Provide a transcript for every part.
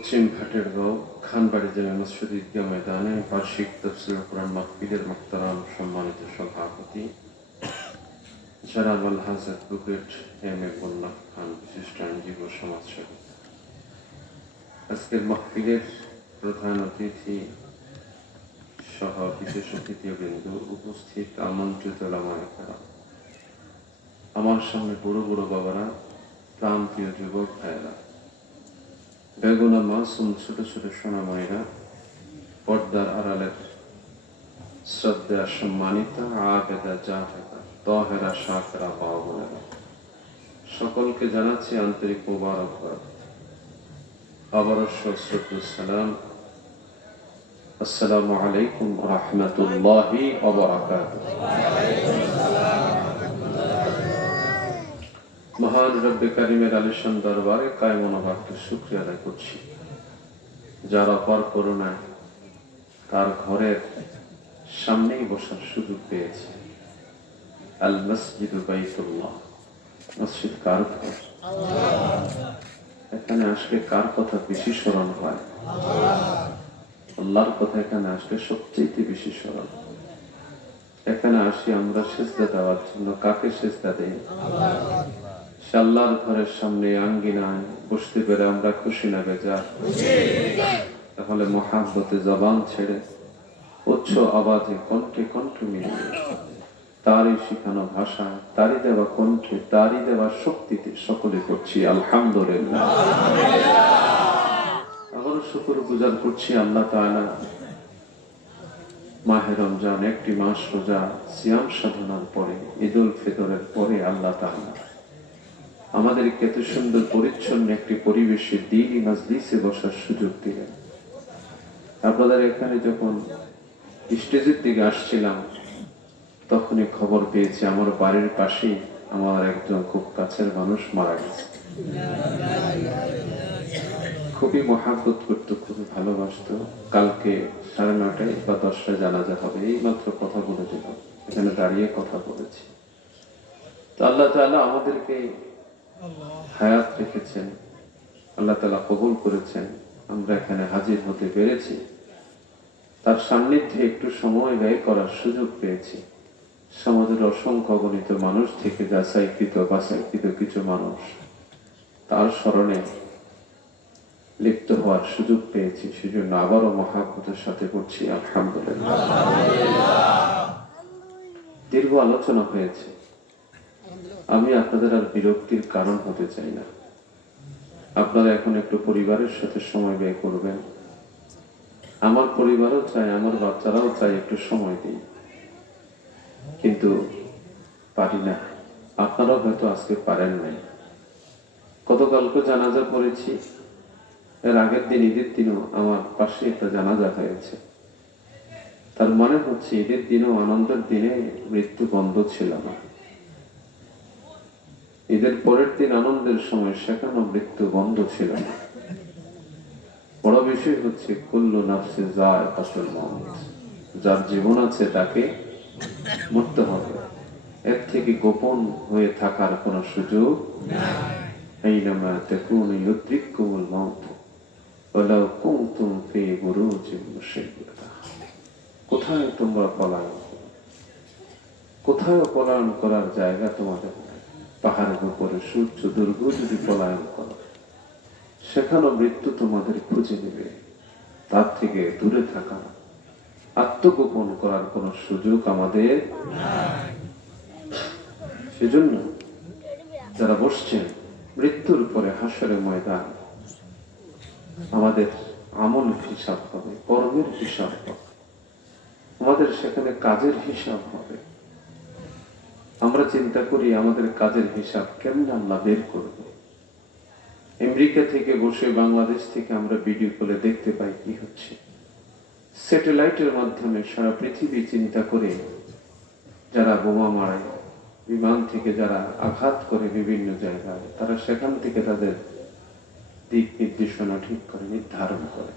পশ্চিম ঘাটের গাঁও খানবাড়ি জামে মসজিদ ঈদগাহ ময়দানে বার্ষিক তাফসীরুল কুরআন মাহফিলের মুহতারাম সম্মানিত সভাপতি জনাব আলহাজ অ্যাডভোকেট এম এ মোল্লা খান, বিশিষ্ট আইনজীবী ও সমাজসেবী। আজকের মাহফিলের প্রধান অতিথি সহ বিশেষ অতিথিবৃন্দ, উপস্থিত আমন্ত্রিত ওলামায়ে কেরাম, আমার সামনে বড় বড় বাবারা, প্রান্তীয় যুবক ভাইয়েরা, বেগুনা মাসুম ছোট ছোট সোনাময়ীরা, পর্দার আড়ালের শ্রদ্ধা সম্মানিতা আবেদা জাহেদা তহেরা শাকরা বাবা বোনেরা, সকলকে জানাচ্ছি আন্তরিক মোবারকবাদ। আবারও সশ্রদ্ধ সালাম। আসসালামু আলাইকুম ওয়া রাহমাতুল্লাহি ওয়া বারাকাতুহু। মহান রব্বে কারিমের আলিশান দরবারে কায়মন বাক্যে শুকরিয়া আদায় করছি, যারা পর করোনায় তার ঘরের সামনেই বসার সুযোগ পেয়েছে। আল মসজিদ বাইতুল্লাহ, মসজিদ কার ঘর? এখানে আসলে কার কথা বেশি স্মরণ হয়? আল্লাহর কথা এখানে আসলে সবচেয়ে বেশি স্মরণ। এখানে আসি আমরা সেজদা দেওয়ার জন্য। কাকে সেজদা দেই? আল্লাহর ঘরের সামনে আঙ্গিনায় বসতে পেরে আমরা খুশি না বেজা? তাহলে মহাব্বতে জবান ছেড়ে উচ্চ আওয়াজে কণ্ঠে কণ্ঠ মিলিয়ে তারই শিখানো ভাষা, তারই দেওয়া কণ্ঠে, তারই দেওয়া শক্তিতে সকলে করছি আলহামদুলিল্লাহ। আবারও শুকর গুজার করছি আল্লাহ তাআলা মাহে রমজান, একটি মাস রোজা সিয়াম সাধনার পরে, ঈদুল ফিতরের পরে আল্লাহ তাআলা আমাদেরকে এত সুন্দর পরিচ্ছন্ন একটি পরিবেশে দ্বীনি মাজলিসে বসার সুযোগ দিলেন। আপনাদের এখানে যখন স্টেজের দিকে আসছিলাম, তখনই খবর পেয়েছি আমার বাড়ির পাশেই আমার একজন খুব কাছের মানুষ মারা গেছে। খুবই মহাব্বত করতো, খুবই ভালোবাসতো। কালকে 9:30 বা 10টায় জানাজা হবে। এই মাত্র কথা বলে দিল, এখানে দাঁড়িয়ে কথা বলেছি। তো আল্লাহ তাআলা আমাদেরকে হায়াত রেখেছেন, আল্লাহ তাআলা কবুল করেছেন, আমরা এখানে হাজির হতে পেরেছি। তার সান্নিধ্যে একটু সময় ব্যয় করার সুযোগ পেয়েছি। সমাজের অসংখ্য অগণিত মানুষ থেকে যাচাইকৃত বাছাইকৃত কিছু মানুষ তার স্মরণে লিপ্ত হওয়ার সুযোগ পেয়েছি। সেজন্য আবারও মহাব্বতের সাথে করছি আলহামদুলিল্লাহ। দীর্ঘ আলোচনা হয়েছে, আমি আপনাদের আর বিরক্তির কারণ হতে চাই না। আপনারা এখন একটু পরিবারের সাথে সময় ব্যয় করবেন। আমার পরিবারও চায়, আমার বাচ্চারাও চায় একটু সময় দিই, কিন্তু পারি না। আপনারাও হয়তো আজকে পারেন নাই। গতকালকে জানাজা পড়েছি, এর আগের দিন ঈদের দিনও আমার পাশে একটা জানাজা হয়েছে। তার মানে হচ্ছে ঈদের দিনও, আনন্দের দিনে মৃত্যু বন্ধ ছিল না। ঈদের পরের দিন আনন্দের সময় সেখানেও মৃত্যু বন্ধ ছিল না। বড় বিষয় হচ্ছে কুল্লু নাফসিন যায়কাতুল মাউত, যার জীবন আছে তাকে মরতে হবে। এর থেকে গোপন হয়ে থাকার কোন সুযোগ নাই। আইনামা তাকুনু ইউদরিকুমুল মাউত ওয়ালাউ কুনতুম ফি বুরুজিন মুশাইয়্যাদা। কোথায় তোমরা পলায়ন করো? কোথায় পলায়ন করার জায়গা তোমাদের নাই। পাহাড়ের উপরে সূর্য দুর্গ যদি পলায়ন করো, সেখানেও মৃত্যু তোমাদের খুঁজে নেবে। তার থেকে দূরে থাকা, আত্মগোপন করার কোন সুযোগ আমাদের নাই। সেজন্য যারা বসছেন, মৃত্যুর পরে হাসরের ময়দান আমাদের আমলের হিসাব হবে, কর্মের হিসাব হবে, আমাদের সেখানে কাজের হিসাব হবে। আমরা চিন্তা করি আমাদের কাজের হিসাব কেমনে আল্লাহ বের করবে। আমেরিকা থেকে বসে, বাংলাদেশ থেকে আমরা ভিডিও কলে দেখতে পাই কি হচ্ছে। স্যাটেলাইটের মাধ্যমে সারা পৃথিবী চিন্তা করে যারা বোমা মারে, বিমান থেকে যারা আঘাত করে বিভিন্ন জায়গায়, তারা সেখান থেকে তাদের দিক নির্দেশনা ঠিক করে, নির্ধারণ করে।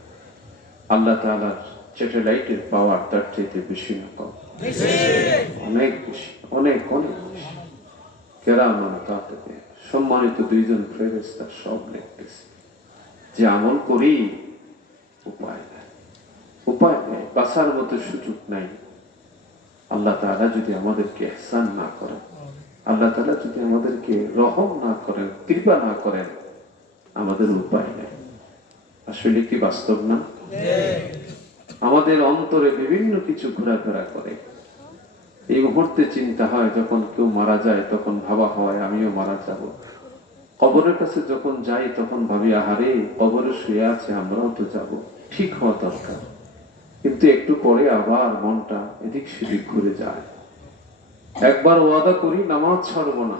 আল্লাহ তাআলার স্যাটেলাইটের পাওয়ার তার চাইতে বেশি না পাওয়া? অনেক বেশি, অনেক অনেক বেশি। কেরামান কাতিবিন, সম্মানিত দুইজন ফেরেশতা সব লিখতেছে। যে আমল করি, উপায় নাই, উপায় নেই, বাঁচার মতো সুযোগ নাই। আল্লাহ তাআলা যদি আমাদেরকে ইহসান না করেন, আল্লাহ তাআলা যদি আমাদেরকে রহম না করেন, কৃপা না করেন, আমাদের উপায় নেই। আসলে কি বাস্তব না? আমাদের অন্তরে বিভিন্ন কিছু ঘোরাফেরা করে। এই মুহূর্তে চিন্তা হয়, যখন কেউ মারা যায় তখন ভাবা হয় আমিও মারা যাব। কবরের কাছে যখন যাই তখন ভাবি, আহারে কবরে শুয়ে আছে, আমরাও তো যাব। ঠিক হওয়া দরকার, কিন্তু একটু পরে আবার মনটা এদিক সেদিক ঘুরে যায়। একবার ওয়াদা করি নামাজ ছাড়বো না,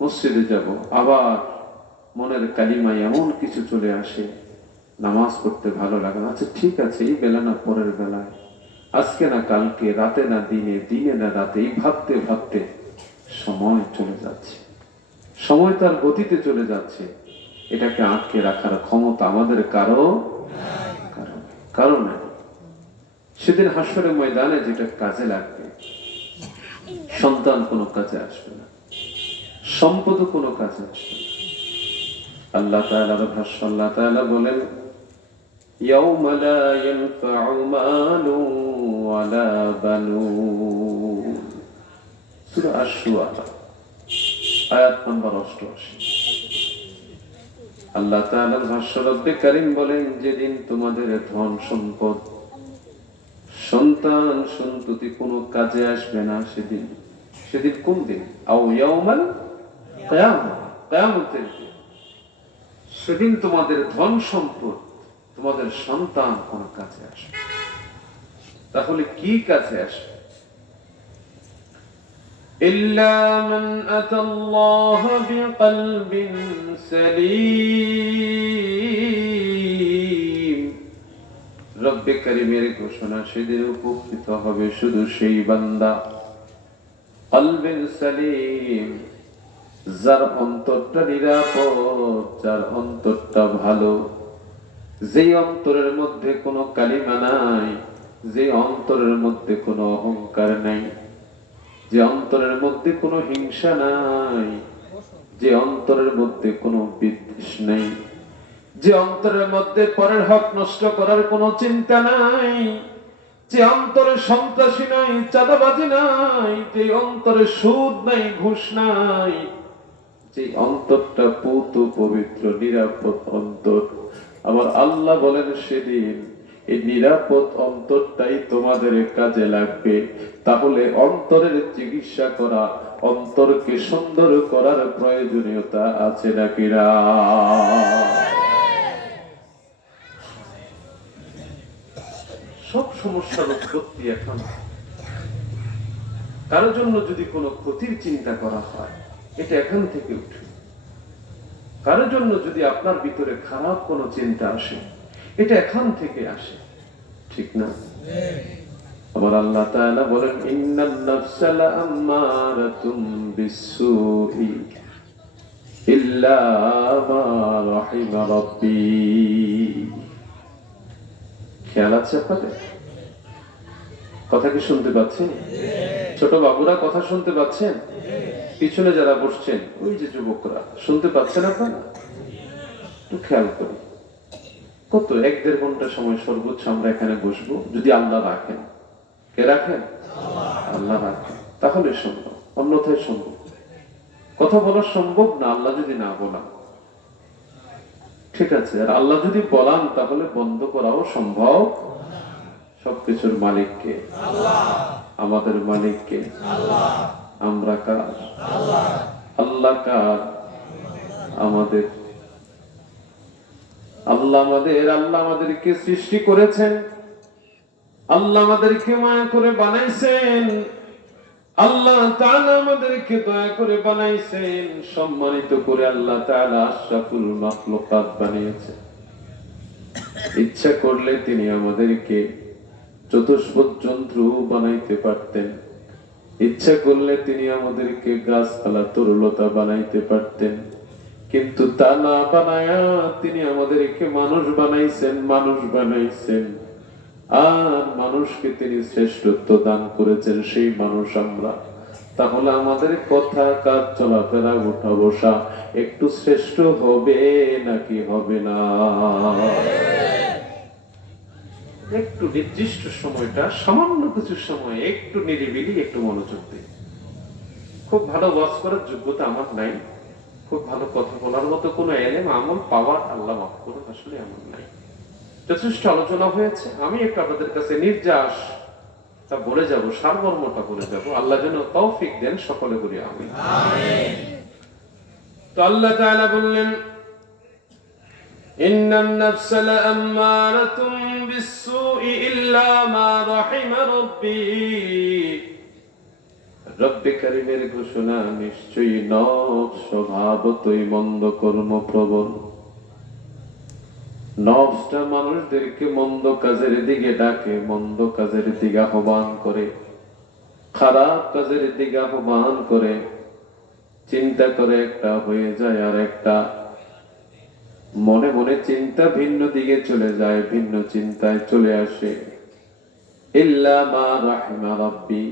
মসজিদে যাব, আবার মনের কালিমায় এমন কিছু চলে আসে, নামাজ পড়তে ভালো লাগে না। আচ্ছা ঠিক আছে, এই বেলা না পরের বেলায়, আজকে না কালকে, রাতে না দিনে, দিনে না রাতে, এই ভাবতে ভাবতে সময় চলে যাচ্ছে, সময় তার গতিতে চলে যাচ্ছে। এটাকে আটকে রাখার ক্ষমতা আমাদের কারো নাই। সেদিন হাসরের ময়দানে যেটা কাজে লাগবে, সন্তান কোনো কাজে আসবে না, সম্পদ কোনো কাজে আসবে না। আল্লাহ তাআলার ভাষ্য, আল্লাহ তাআলা বলেন, ইয়াউমা লা ইয়ানফাউ মালু ওয়ালা বানুন, সূরা আশ-শুআরা আয়াত নম্বর 88। আল্লাহ তাআলার ভাষ্য, রব্বে কারীম বলেন, যেদিন তোমাদের ধন সম্পদ, সন্তান সন্ততি কোনো কাজে আসবে না। সেদিন কোন দিন? আও ইয়াউমাল কিয়ামা, কিয়ামতের দিন। সেদিন তোমাদের ধন সম্পদ, তোমাদের সন্তান কোন কাজে আসবে। তাহলে কি কাজে আসবে? ইল্লা মান আতাল্লাহ বিকলবিন সালিম। রব্বে কারীমের ঘোষণা, সেদিন উপকৃত হবে শুধু সেই বান্দা, কলবিন সালিম, যার অন্তরটা নিরাপদ, যার অন্তরটা ভালো, যে অন্তরের মধ্যে কোনো কালিমা নাই, যে অন্তরের মধ্যে কোনো অহংকার নাই, যে অন্তরের মধ্যে কোনো হিংসা নাই, যে অন্তরের মধ্যে কোনো বিদ্বেষ নাই, যে অন্তরের মধ্যে পরের হক নষ্ট করার কোনো চিন্তা নাই, যে অন্তরে সন্ত্রাসী নাই, চাঁদাবাজি নাই, যে অন্তরে সুদ নাই, ঘুষ নাই, যে অন্তরটা পূত পবিত্র নিরাপদ অন্তর। আবার আল্লাহ বলেন, সেদিন এই নিরাপদ অন্তরটাই তোমাদের কাজে লাগবে। তাহলে অন্তরের চিকিৎসা করা, অন্তরকে সুন্দর করার প্রয়োজনীয়তা আছে নাকি না? সব সমস্যার উৎপত্তি এখন, কারোর জন্য যদি কোনো ক্ষতির চিন্তা করা হয়, এটা এখান থেকে উঠে। কারোর জন্য যদি আপনার ভিতরে খারাপ কোনো চিন্তা আসে, এটা এখান থেকে আসে, ঠিক না? আবার আল্লাহ তাআলা বলেন, ইন্নান নাফসা লাআম্মারাতুম বিসসুই ইল্লা মা রাহিমা রাব্বি। খেয়াল আছে আপনাদের? কথা কি শুনতে পাচ্ছেন? ছোট বাবুরা কথা শুনতে পাচ্ছেন? পিছনে যারা বসছেন, ওই যে যুবকরা, শুনতে পাচ্ছেন আপনারা? একটু খেয়াল করি, কত 1-1.5 ঘন্টা সময় সর্বোচ্চ আমরা এখানে বসবো, যদি আল্লাহ রাখেন। কে রাখেন? আল্লাহ রাখেন। তাহলে সম্ভব, অন্যথায় সম্ভব। কথা বলা সম্ভব না আল্লাহ যদি না বলান, ঠিক আছে? আর আল্লাহ যদি বলান, তাহলে বন্ধ করাও সম্ভব। সবকিছুর মালিক কে? আল্লাহ। আমাদের মালিক কে? আল্লাহ। আমরা কার? আল্লাহ। আল্লাহ কার? আমাদের। আল্লাহ আমাদেরকে সৃষ্টি করেছেন, আল্লাহ আমাদেরকে মায়া করে বানাইছেন, আল্লাহ তাআলা আমাদেরকে দয়া করে বানাইছেন, সম্মানিত করে আল্লাহ তাআলা আশরাফুল মাখলুকাত বানিয়েছেন। ইচ্ছা করলে তিনি আমাদেরকে চতুষ্পদ জন্তু বানাইতে পারতেন, ইচ্ছা করলে তিনি আমাদেরকে গাছপালা তরুলতা বানাইতে পারতেন, কিন্তু তা না বানায়া তিনি আমাদেরকে মানুষ বানাইছেন। আর মানুষকে তিনি শ্রেষ্ঠত্ব দান করেছেন, সেই মানুষ আমরা। তাহলে আমাদের কথা, কাজ, চলাফেরা, উঠা বসা একটু শ্রেষ্ঠ হবে নাকি হবে না? একটু নির্দিষ্ট সময়টা, সামান্য কিছু সময় একটু নিরিবিলি, একটু মনোযোগ দিই। খুব ভালো ওয়াজ করার যোগ্যতা আমার নাই, খুব ভালো কথা বলার মতো কোনো এলেম, আমল, পাওয়ার, আল্লাহ মাফ করুন, আসলে আমার নাই। যথেষ্ট আলোচনা হয়েছে, আমি একটু আপনাদের কাছে নির্যাস তা বলে যাব, সারমর্মটা বলে যাব। আল্লাহ যেন তৌফিক দেন, সকলে বলি আমিন। তো আল্লাহ তাআলা বললেন, ইন্নান নাফসা লাআম্মারাতুম বিসসুই ইল্লা মা রাহিমা রাব্বি। রব্বে কারীমের ঘোষণা, নিশ্চয়ই নফস স্বভাবতই মন্দ কর্মপ্রবণ। নফসটা মানুষদেরকে মন্দ কাজের দিকে ডাকে, মন্দ কাজের দিকে আহ্বান করে, খারাপ কাজের দিকে আহ্বান করে। চিন্তা করে একটা, হয়ে যায় আর একটা। মনে মনে চিন্তা ভিন্ন দিকে চলে যায়, ভিন্ন চিন্তায় চলে আসে। ইল্লা মা রাহিমা রাব্বি,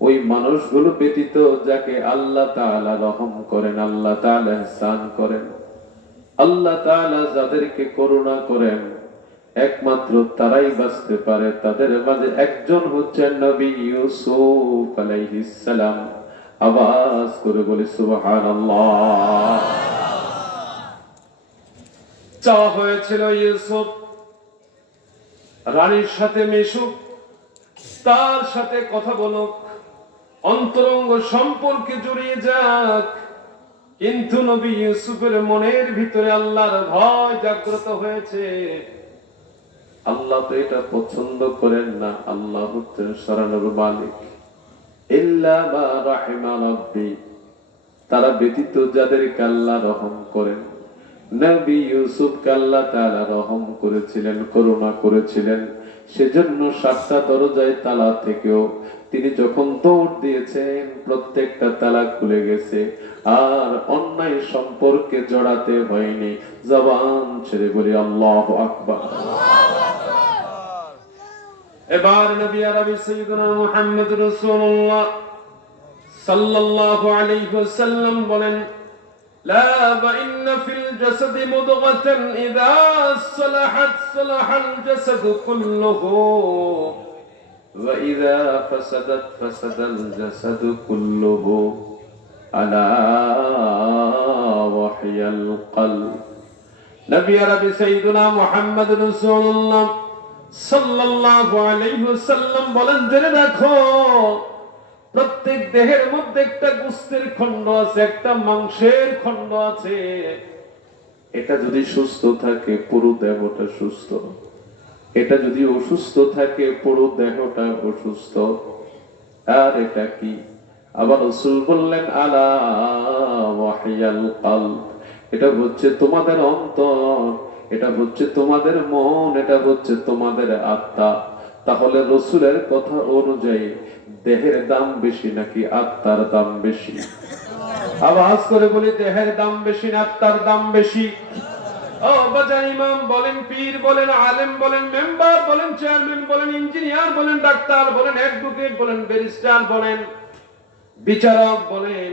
ওই মানুষগুলো ব্যতীত যাকে আল্লাহ তাআলা রহম করেন, আল্লাহ তাআলা ইহসান করেন, আল্লাহ তাআলা যাদেরকে করুণা করেন, একমাত্র তারাই বাঁচতে পারে। তাদের মাঝে একজন হচ্ছেন নবী ইউসুফ আলাইহিস সালাম। আওয়াজ করে বলি সুবহানাল্লাহ। চাওয়া হয়েছিল ইউসুফ রানীর সাথে মিশুক, তার সাথে কথা বলুক, অন্তরঙ্গ সম্পর্কে জড়িয়ে যাক। কিন্তু নবী ইউসুফের মনের ভিতরে আল্লাহর ভয় জাগ্রত হয়েছে। আল্লাহ তো এটা পছন্দ করেন না। আল্লাহ হচ্ছেন শরণের মালিক। ইল্লা মা রাহিমা রাব্বি, তারা ব্যতীত যাদেরকে আল্লাহ রহম করেন। নবী ইউসুফকে আল্লাহ তাআলা রহম করেছিলেন, করুণা করেছিলেন। সেজন্য 7টা দরজায় তালা থেকেও তিনি যখন দৌড় দিয়েছেন, প্রত্যেকটা তালা খুলে গেছে। আর অন্যায় সম্পর্কে জড়াতে হয়নি। জবান ছেড়ে বলি আল্লাহু আকবার। এবার নবী আরবি সাইয়্যিদুনা মুহাম্মদ রাসূলুল্লাহ সাল্লাল্লাহু আলাইহি ওয়াসাল্লাম বলেন, লা ইন্না ফিল জাসাদি মুদগাতান ইযা সালাহাত সালাহাল জাসাদু কুল্লুহু ওয়া ইযা ফাসাদাত ফাসাদাল জাসাদু কুল্লুহু আলা ওয়াহিয়াল কলব। নবী আরবি সাইয়্যিদুনা মুহাম্মদ রাসূলুল্লাহ সাল্লাল্লাহু আলাইহি ওয়াসাল্লাম বলেন, জেনে রাখো, প্রত্যেক দেহের মধ্যে একটা গোশতের খণ্ড আছে, একটা মাংসের খণ্ড আছে। এটা যদি সুস্থ থাকে, পুরো দেহটা সুস্থ। এটা যদি অসুস্থ থাকে, পুরো দেহটা অসুস্থ। আর এটা কি? আবার রাসূল বললেন, আলা ওয়াহিয়াল কলব, এটা হচ্ছে তোমাদের অন্তর, এটা হচ্ছে তোমাদের মন, এটা হচ্ছে তোমাদের আত্মা। তাহলে রাসূলের কথা অনুযায়ী দেহের দাম বেশি নাকি আত্মার দাম বেশি? আওয়াজ করে বলি, দেহের দাম বেশি না আত্মার দাম বেশি? ও বাজার ইমাম বলেন, পীর বলেন, আলেম বলেন, মেম্বার বলেন, চেয়ারম্যান বলেন, ইঞ্জিনিয়ার বলেন, ডাক্তার বলেন, অ্যাডভোকেট বলেন, ব্যারিস্টার বলেন, বিচারক বলেন,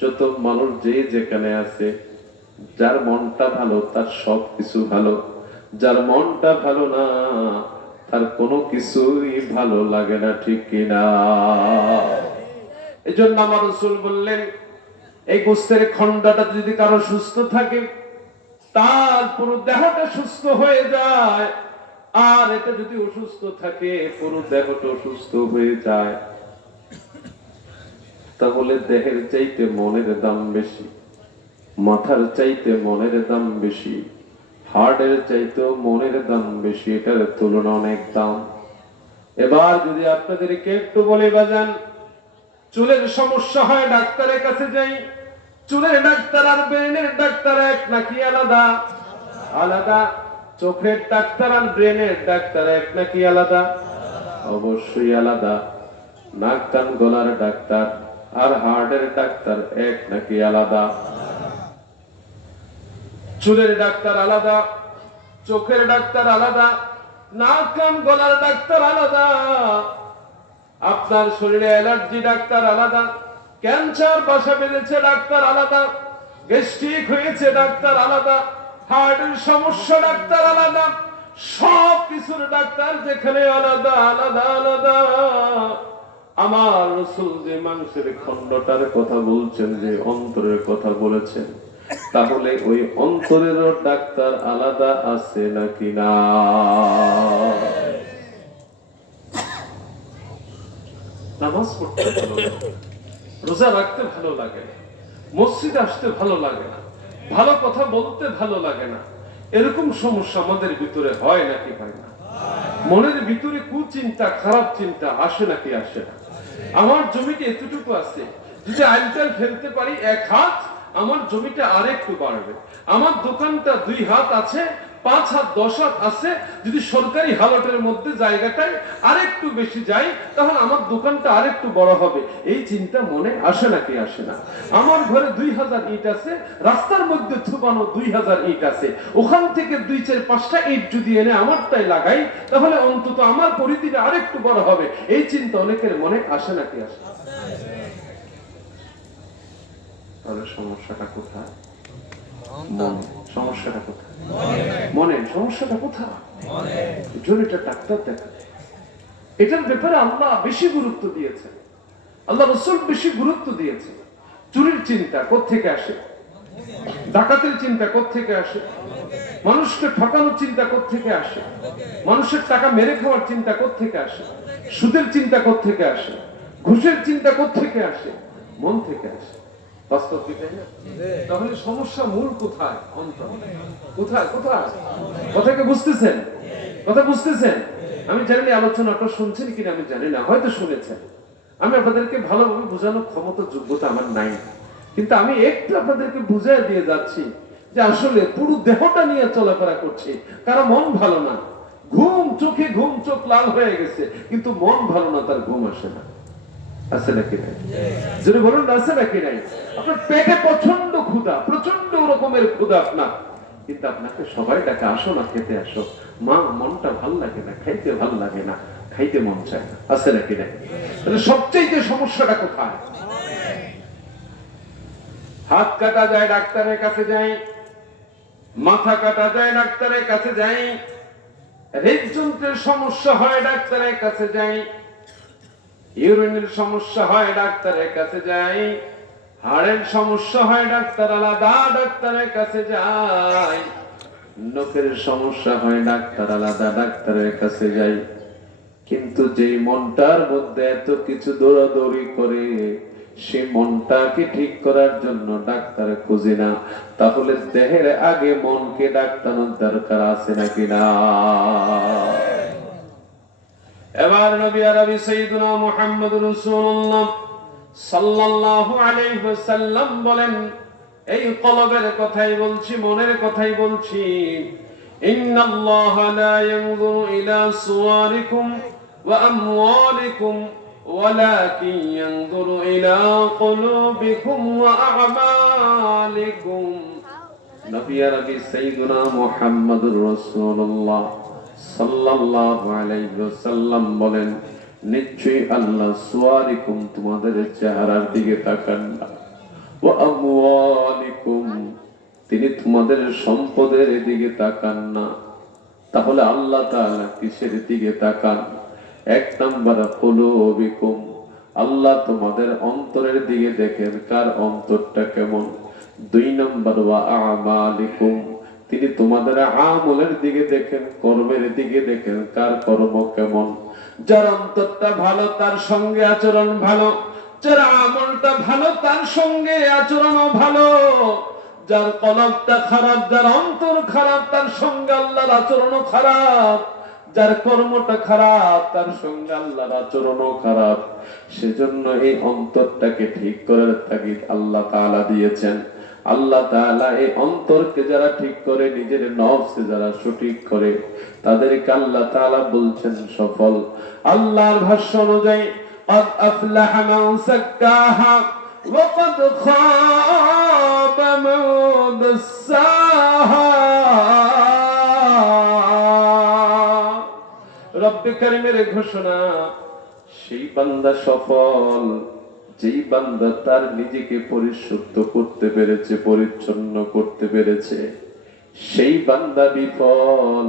যত মানুষ যে যেখানে আছে, যার মনটা ভালো তার সবকিছু ভালো। যার মনটা ভালো না, তার কোনো কিছুই ভালো লাগে না, ঠিক কিনা? এজন্য আমার রাসূল বললেন, এই গোশতের খণ্ডটা যদি কারো সুস্থ থাকে, তার পুরো দেহটা সুস্থ হয়ে যায়। আর এটা যদি অসুস্থ থাকে, পুরো দেহটা অসুস্থ হয়ে যায়। তাহলে দেহের চাইতে মনের দাম বেশি, মাথার চাইতে মনের দাম বেশি, হার্টের চাইতেও মনের দাম বেশি। এটার তুলনা অনেক দাম। এবার যদি আপনাদেরকে একটু বলে বাজান, চুলের সমস্যা হয়, ডাক্তারের কাছে যাই। চুলের ডাক্তার আর ব্রেনের ডাক্তার এক নাকি আলাদা? আলাদা। চোখের ডাক্তার আর ব্রেনের ডাক্তার এক নাকি আলাদা? অবশ্যই আলাদা। নাক কান গলার ডাক্তার আর হার্টের ডাক্তার এক নাকি আলাদা? চুলের ডাক্তার আলাদা, চোখের ডাক্তার আলাদা, নাক কান গলার ডাক্তার আলাদা। আপনার শরীরে অ্যালার্জি, ডাক্তার আলাদা। ক্যান্সার বাসা বেঁধেছে, ডাক্তার আলাদা। গ্যাস্ট্রিক হয়েছে, ডাক্তার আলাদা। হার্টের সমস্যা, ডাক্তার আলাদা। সব কিছুর ডাক্তার যেখানে আলাদা আলাদা আলাদা। আমার রাসূল যে মাংসের খণ্ডটার কথা বলছেন, যে অন্তরের কথা বলেছেন, তাহলে ওই অন্তরেরও ডাক্তার আলাদা আছে নাকি না? নামাজ পড়তে ভালো লাগে, রোজা রাখতে ভালো লাগে না, মসজিদে আসতে ভালো লাগে না, ভালো কথা বলতে ভালো লাগে না, এরকম সমস্যা আমাদের ভিতরে হয় নাকি হয় না? মনের ভিতরে কুচিন্তা, খারাপ চিন্তা আসে নাকি আসে না? আমার জমিতে এতটুকু আছে, যদি আইলটাল ফেলতে পারি 1 হাত, আমার জমিটা আরেকটু বাড়বে। আমার দোকানটা 2 হাত আছে, 5 হাত 10 হাত আছে, যদি সরকারি হালটের মধ্যে জায়গাটায় আরেকটু বেশি যায়, তাহলে আমার দোকানটা আরেকটু বড় হবে। এই চিন্তা মনে আসে নাকি আসে না? আমার ঘরে 2000 ইট আছে, রাস্তার মধ্যে থুবানো 2000 ইট আছে, ওখান থেকে 2, 4, 5টা ইট যদি এনে আমারটাই লাগাই, তাহলে অন্তত আমার পরিধিটা আরেকটু বড় হবে। এই চিন্তা অনেকের মনে আসে নাকি আসে? তাহলে সমস্যাটা কোথায়? মন। সমস্যাটা কোথায়? মনে। সমস্যাটা কোথায়? জরুরিটা ডাক্তার দেখা। এটার ব্যাপারে আল্লাহ বেশি গুরুত্ব দিয়েছে, আল্লাহ রাসূল বেশি গুরুত্ব দিয়েছে। চুরির চিন্তা কোত্থেকে আসে? ডাকাতের চিন্তা কোত্থেকে আসে? মানুষকে ঠকানোর চিন্তা কোত্থেকে আসে? মানুষের টাকা মেরে খাওয়ার চিন্তা কোত্থেকে আসে? সুদের চিন্তা কোত্থেকে আসে? ঘুষের চিন্তা কোত্থেকে আসে? মন থেকে আসে। বাস্তব কি তাই না? তাহলে সমস্যা মূল কোথায়? অন্তর। কোথায়? কোথায়? কথাকে বুঝতেছেন? কথা বুঝতেছেন? আমি জানি না আলোচনাটা শুনছেন কিনা, আমি জানি না, হয়তো শুনেছেন। আমি আপনাদেরকে ভালোভাবে বোঝানোর ক্ষমতা, যোগ্যতা আমার নাই, কিন্তু আমি একটু আপনাদেরকে বুঝিয়ে দিয়ে যাচ্ছি যে আসলে পুরো দেহটা নিয়ে চলাফেরা করছে, কারো মন ভালো না, ঘুম চোখে ঘুম, চোখ লাল হয়ে গেছে, কিন্তু মন ভালো না, তার ঘুম আসে না। আছে নাকি নাই? যদি বলুন আছে নাকি নাই? আপনার পেটে প্রচন্ড ক্ষুধা, প্রচন্ড রকমের ক্ষুধা আপনার, কিন্তু আপনাকে সবাই ডাকে আসো না, খেতে আসো। মা, মনটা ভাল লাগে না, খাইতে ভাল লাগে না, খাইতে মন চায় না। আছে নাকি নাই? তাহলে সবচেয়ে সমস্যাটা কোথায়? হাত কাটা যায়, ডাক্তারের কাছে যাই। মাথা কাটা যায়, ডাক্তারের কাছে যাই। হৃদযন্ত্রের সমস্যা হয়, ডাক্তারের কাছে যাই। ইউরিনের সমস্যা হয়, ডাক্তারের কাছে যাই। হাড়ের সমস্যা হয়, ডাক্তার আলাদা, ডাক্তারের কাছে যাই। নখের সমস্যা হয়, ডাক্তার আলাদা, ডাক্তারের কাছে যাই। কিন্তু যেই মনটার মধ্যে এত কিছু দৌড়াদৌড়ি করে, সে মনটাকে ঠিক করার জন্য ডাক্তার খুঁজি না, তাহলে দেহের আগে মনকে ডাক্তারের দরকার আছে নাকি না? এবার নবী আরবি সাইয়্যিদুনা মুহাম্মদুর রাসূলুল্লাহ সাল্লাল্লাহু আলাইহি ওয়াসাল্লাম বলেন, এই কলবের কথাই বলছি, মনের কথাই বলছি। ইন্নাল্লাহা লা ইয়ানজুরু ইলা সুওয়ারিকুম ওয়া আমওয়ালিকুম ওয়ালাকিন ইয়ানজুরু ইলা কুলুবিকুম ওয়া আ'মালিকুম। নবী আরবি সাইয়্যিদুনা মুহাম্মদুর রাসূলুল্লাহ সাল্লাল্লাহু আলাইহি ওয়াসাল্লাম বলেন, নিশ্চয়ই আল্লাহ সুওয়ারিকুম, তোমাদের চেহারার দিকে তাকান না, ওয়া আমওয়ালিকুম, তিনি তোমাদের সম্পদের দিকে তাকান না। তাহলে আল্লাহ তাআলা কিসের দিকে তাকান? 1 নাম্বার কুলুবিকুম, আল্লাহ তোমাদের অন্তরের দিকে দেখেন, কার অন্তরটা কেমন। 2 নাম্বার ওয়া আমালিকুম, তিনি তোমাদের আমলের দিকে দেখেন, কর্মের দিকে দেখেন, কার কর্ম কেমন। যার অন্তরটা ভালো, তার সঙ্গে আচরণ ভালো। যার আমলটা ভালো, তার সঙ্গে আচরণও ভালো। যার কলবটা খারাপ, যার অন্তর খারাপ, তার সঙ্গে আল্লাহর আচরণও খারাপ। যার কর্মটা খারাপ, তার সঙ্গে আল্লাহর আচরণও খারাপ। সেজন্য এই অন্তরটাকে ঠিক করার তাগিদ আল্লাহ তাআলা দিয়েছেন। আল্লাহ তাআলা এই অন্তরকে যারা ঠিক করে, নিজের নফসে যারা সঠিক করে, তাদেরকে আল্লাহ তাআলা বলছেন সফল। আল্লাহর ভাষ্য অনুযায়ী, قد أفلح من زكاها وقد خاب من دساها। রব্বে কারীমের ঘোষণা, সেই বান্দা সফল যেই বান্দা তার নিজেকে পরিশুদ্ধ করতে পেরেছে, পরিচ্ছন্ন করতে পেরেছে। সেই বান্দা বিফল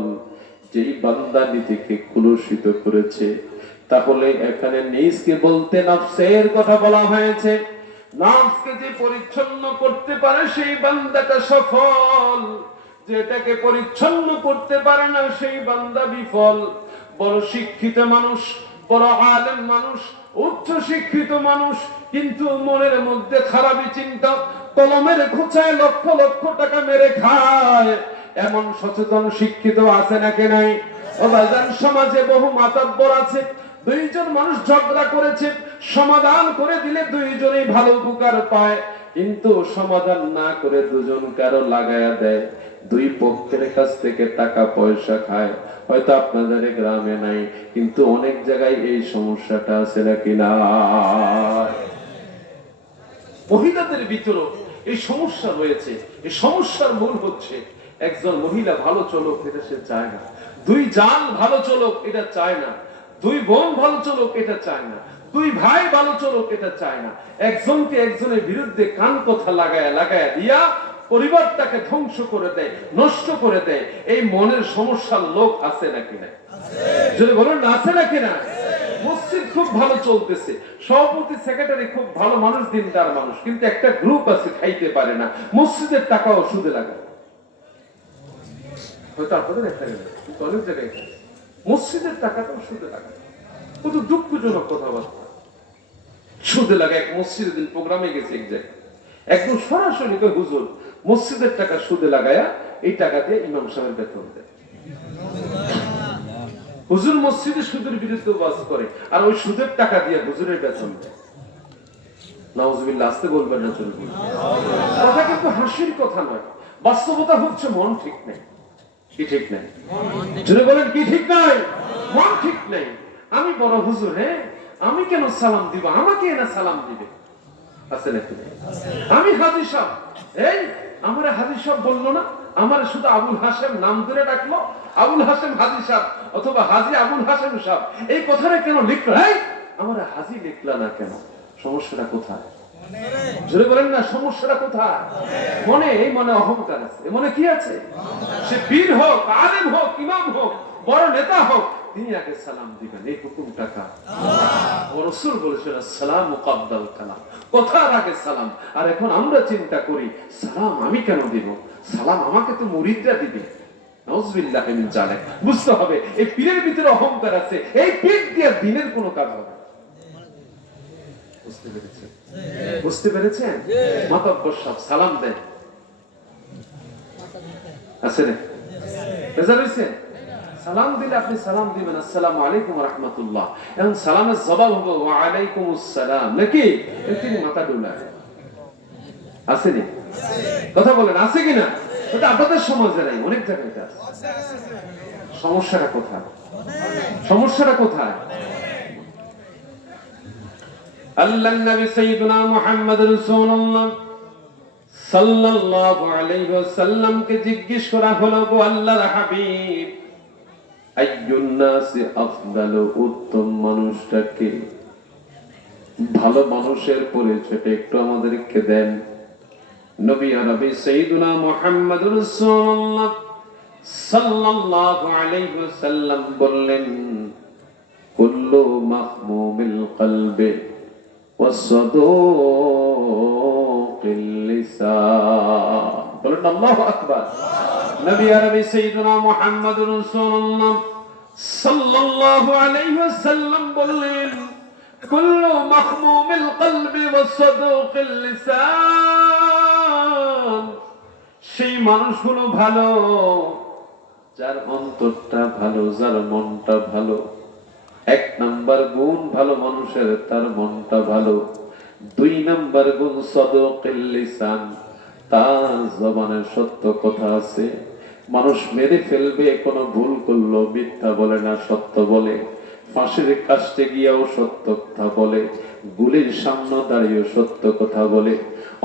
যেই বান্দা নিজেকে কুলুষিত করেছে। তাহলে এখানে নিজকে বলতে নফসের কথা বলা হয়েছে। নফসকে যে পরিচ্ছন্ন করতে পারে সেই বান্দাটা সফল, যেটাকে পরিচ্ছন্ন করতে পারে না সেই বান্দা বিফল। বড় শিক্ষিত মানুষ, বড় আলেম মানুষ, উচ্চ শিক্ষিত মানুষ, কিন্তু মনের মধ্যে খারাপি চিন্তা, কলমের খোঁচায় লক্ষ লক্ষ টাকা মেরে খায়, এমন সচেতন শিক্ষিত আছে নাকি নাই? ও বাজান, সমাজে বহু মাতাব্বর আছে, দুইজন মানুষ ঝগড়া করেছে, সমাধান করে দিলে দুইজনেই ভালো উপকার পায়, কিন্তু সমাধান না করে দুজন কারো লাগায়া দেয়, দুই পক্ষের কাছ থেকে টাকা পয়সা খায়। হয়তো আপনাদের গ্রামে নাই, কিন্তু অনেক জায়গায় এই সমস্যাটা আছে নাকি না? মহিলাদের ভিতরও এই সমস্যা রয়েছে। এই সমস্যার মূল হচ্ছে একজন মহিলা ভালো চলুক এটা সে চায় না, দুই জান ভালো চলুক এটা চায় না, দুই বোন ভালো চলুক এটা চায় না, দুই ভাই ভালো চলুক এটা চায় না। একজনকে একজনের বিরুদ্ধে কান কথা লাগায় লাগায় দিয়া পরিবারটাকে ধ্বংস করে দেয়, নষ্ট করে দেয়। এই মনের সমস্যার লোক আছে নাকি না? যদি বলেন না আছে নাকি না? মসজিদ খুব ভালো চলতেছে, সভাপতি সেক্রেটারি খুব ভালো মানুষ, দিনদার মানুষ, কিন্তু একটা গ্রুপ আছে খাইতে পারে না, মসজিদের টাকাও সুদে লাগায়। হয়তো আপনাদের একটা গেলে অনেক জায়গায় মসজিদের টাকাটাও সুদে লাগায়। কত দুঃখজনক কথাবার্তা, সুদে লাগায়। এক মসজিদের দিন প্রোগ্রামে গেছে, এক জায়গায় একদম সরাসরি হুজুর মসজিদের টাকা সুদে লাগায়া এই টাকা দিয়ে ইমাম সাহেবের বেতন দেয়। হুজুর মসজিদে সুদের বিরুদ্ধে ওয়াজ করে, আর ওই সুদের টাকা দিয়ে হুজুরের বেতন দেয়। নাউজুবিল্লাহ, আসতে বলবেন না, চলবে। কথা কিন্তু হাসির কথা নয়, বাস্তবতা হচ্ছে মন ঠিক নেই। কি ঠিক নাই? যদি বলেন কি ঠিক নাই? মন ঠিক নেই। আমি বড় হুজুর, হ্যাঁ, আমি কেন সালাম দিব? আমাকে এনা সালাম দিবে আছে নাকি? আমি হাজী সাহেব, এই আমার হাজী সাহেব বললো না, আমার শুধু আবুল হাসেম নাম ধরে ডাকলো, আবুল হাসেম হাজী সাহেব অথবা হাজী আবুল হাসেম সাহেব, এই কথাটা কেন লিখলো? এই আমার হাজী লিখলা না কেন? সমস্যাটা কোথায়? জোরে বলেন না, সমস্যাটা কোথায়? মনে, এই মনে অহংকার আছে। এই মনে কি আছে? সে পীর হোক, আলেম হোক, ইমাম হোক, বড় নেতা হোক, তিনি আগে সালাম দিবেন। এই হুকুম টাকা রাসূল বলেছেন সালাম মুকদ্দাল কালাম, কথার আগে সালাম। আর এখন আমরা চিন্তা করি সালাম আমি কেন দিব? সালাম আমাকে তো মুরিদরা দিবে। নাউজুবিল্লাহ মিন জালিক। বুঝতে হবে এই পীরের ভিতরে অহংকার আছে, এই পীর দিয়ে দিনের কোনো কাজ হবে না। বুঝতে পেরেছেন? বুঝতে পেরেছেন? মাতাব্বর সাহেব সালাম দেন, আছে না? বেজার হইছে? সালাম দিলে আপনি সালাম দিবেন আসসালামু আলাইকুম ওয়া রাহমাতুল্লাহ, এখন সালামের জবাব হবে ওয়া আলাইকুমুস সালাম, নাকি? তিনি মাথা ডুলায়। আছে না? কথা বলেন, আছে কিনা? এটা আপনাদের সমাজে নাই, অনেক জায়গায় আছে। সমস্যাটা কোথায়? সমস্যাটা কোথায়? আল্লাহর নবী সাইয়্যিদুনা মুহাম্মদ রাসূলুল্লাহ সাল্লাল্লাহু আলাইহি ওয়াসাল্লাম কে জিজ্ঞেস করা হলো, গো আল্লাহর হাবিব, আইয়ুন নাসি আফদালু, উত্তম মানুষটা কে? ভালো মানুষের পরিচয়টা একটু আমাদেরকে দেন। নবী আরবি সাইয়্যিদুনা মুহাম্মদ রাসূলুল্লাহ সাল্লাল্লাহু আলাইহি ওয়াসাল্লাম বললেন, কুল্লু মাহমুমিল কলবি ওয়াসসাদুকিল লিসান। বলেন আল্লাহু আকবার। নবী আরবি সাইয়্যিদুনা মুহাম্মদ রাসূলুল্লাহ সাল্লাল্লাহু আলাইহি ওয়াসাল্লাম বললেন, কুল্লু মাহমুমিল কলবি ওয়াসসাদুকিল লিসান, সেই মানুষগুলো ভালো যার অন্তরটা ভালো, যার মনটা ভালো। এক নাম্বার গুণ ভালো মানুষের, তার মনটা ভালো। দুই নাম্বার গুণ সাদুকিল লিসান, তার জবানে সত্য কথা আছে। মানুষ মেরে ফেলবে, কোনো ভুল করলো মিথ্যা বলে না, সত্য বলে। ফাঁসির কাস্টে গিয়েও সত্য কথা বলে, গুলির সামনে দাঁড়িয়েও সত্য কথা বলে।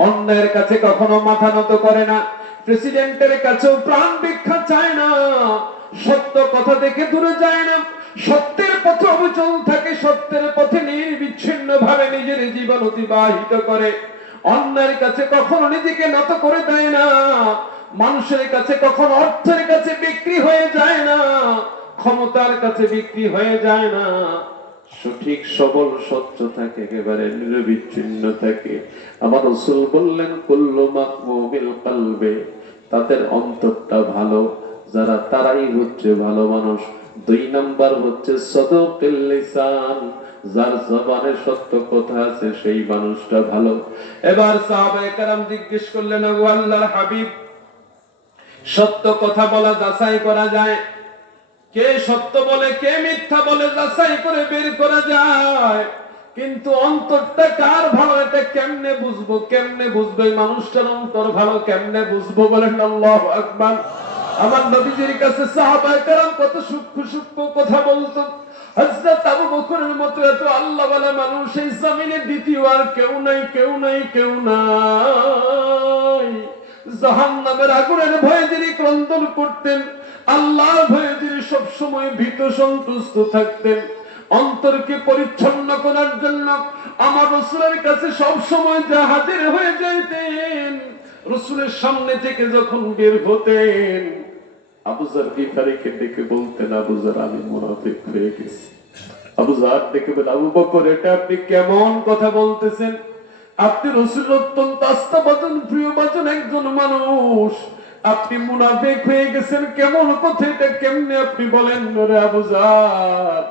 অন্যায়ের কাছে কখনো মাথা নত করে না, প্রেসিডেন্টের কাছেও প্রাণ ভিক্ষা চায় না, সত্য কথা থেকে দূরে যায় না, সত্যের পথে অবিচল থাকে, থেকে সত্যের পথে নির্বিচ্ছিন্ন ভাবে নিজের জীবন অতিবাহিত করে, অন্যের কাছে কখনো নিজেকে নত করে দেয় না, মানুষের কাছে কখনো অর্থের কাছে বিক্রি হয়ে যায় না, ক্ষমতার কাছে বিক্রি হয়ে যায় না, সঠিক সবল স্বচ্ছ থাকে, একেবারে নিরবিচ্ছিন্ন থাকে। আমার রাসূল বললেন কুল্লু মাকমুমিল কলবে, তাদের অন্তরটা ভালো যারা তারাই হচ্ছে ভালো মানুষ। 2 নাম্বার হচ্ছে সাদুকিল লিসান, যার জবানে সত্য কথা আছে সেই মানুষটা ভালো। এবার সাহাবায়ে কেরাম জিজ্ঞেস করলেন, ও আল্লাহর হাবিব, সত্য কথা বলা যাচাই করা যায়, কে সত্য বলে কে মিথ্যা বলে যাচাই করে বের করা যায়, কিন্তু অন্তরটা কার ভালো এটা কেমনে বুঝবো? কেমনে বুঝবো এই মানুষটার অন্তর ভালো? কেমনে বুঝবো? বলেন আল্লাহু আকবার। আমার নবীজির কাছে সাহাবায়ে কেরাম কত সূক্ষ্ম সূক্ষ্ম কথা বলতো। হযরত আবু বকরের মতো এত আল্লাহওয়ালা মানুষ এই জমিনে দ্বিতীয় আর কেউ নাই, কেউ নাই, কেউ নাই। জাহান্নামের আগুনের ভয়ে যিনি ক্রন্দন করতেন, আল্লাহর ভয়ে যিনি সব সময় ভীত সন্তুষ্ট থাকতেন, অন্তরকে পরিচ্ছন্ন করার জন্য আমার রাসূলের কাছে সব সময় যা হাজির হয়ে যাইতেন, রাসূলের সামনে থেকে যখন বের হতেন, আবু যার গিফারিকে ডেকে বলতেন, আবু যার আমি মুনাফিক হয়ে গেছি। আবু যার ডেকে বলেন, আবু বকর এটা আপনি কেমন কথা বলতেছেন? আপনি রাসূলের অত্যন্ত আস্থাভাজন প্রিয়ভাজন একজন মানুষ, আপনি মুনাফিক হয়ে গেছেন কেমন কথা? এটা কেমনে আপনি বলেন? রে আবু যার,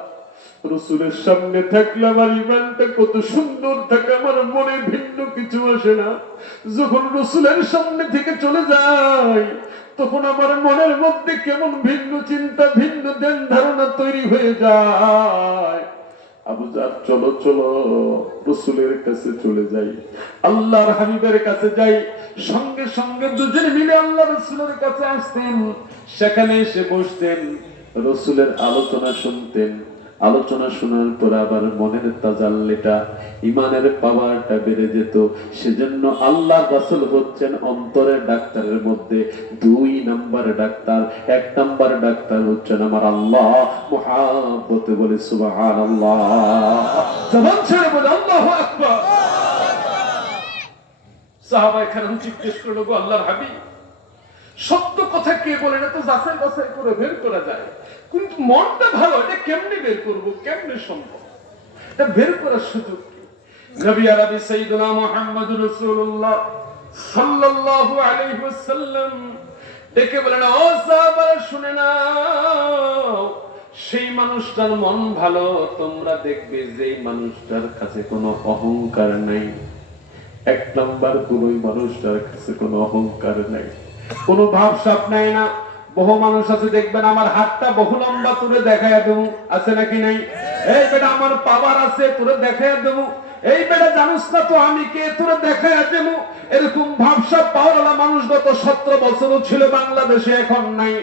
রাসূলের সামনে থাকলে আমার ঈমানটা কত সুন্দর থাকে, আমার মনে ভিন্ন কিছু আসে না। যখন রাসূলের সামনে থেকে চলে যায় তখন আমার মনের মধ্যে কেমন ভিন্ন চিন্তা, ভিন্ন ধ্যান ধারণা তৈরি হয়ে যায়। আবু যার চলো চলো রাসূলের কাছে চলে যাই, আল্লাহর হাবিবের কাছে যাই। সঙ্গে সঙ্গে দুজনে মিলে আল্লাহ রাসূলের কাছে আসতেন, সেখানে এসে বসতেন, রাসূলের আলোচনা শুনতেন। আলোচনা শোনার পর আবার মনের তাজাল্লিটা, ইমানের পাওয়ারটা বেড়ে যেত। সেজন্য আল্লাহ রাসূল হচ্ছেন অন্তরের ডাক্তারের মধ্যে 2 নাম্বার ডাক্তার। 1 নাম্বার ডাক্তার হচ্ছেন আমার আল্লাহ। মুহাব্বতে বলে সুবহানাল্লাহ, জবান ছেড়ে বলে আল্লাহু আকবার। সাহাবায়ে কেরাম জিজ্ঞেস করলো, গো আল্লাহর হাবিব, সত্য কথা কে বলে? এটা তো যাচাই বাছাই করে বের করা যায়, কিন্তু মনটা ভালো, এটা কেমনে বের করব? কেমনে সম্ভব? এটা বের করার সুযোগ কি? নবী আরবি সাইয়্যিদুনা মুহাম্মদুর রাসূলুল্লাহ সাল্লাল্লাহু আলাইহি ওয়াসাল্লাম ডেকে বলেন, ও সাহাবারা শুনে নাও, সেই মানুষটার মন ভালো, তোমরা দেখবে যেই মানুষটার কাছে কোনো অহংকার নাই। 1 নাম্বার কোন মানুষটার কাছে কোনো অহংকার নাই, কোনো ভাবসাব নাই না। বহু মানুষ আছে দেখবেন, আমার হাতটা বহু লম্বা, তোরে দেখাইয়া দেবো, আছে নাকি নাই? এই বেটা আমার পাওয়ার আছে, তোরে দেখাইয়া দেবো। এই বেটা জানিস না তো আমি কে, তোরে দেখাইয়া দেবো। এরকম ভাবসাব পাওয়ালা মানুষ গত 17 বছরও ছিল বাংলাদেশে, এখন নাই।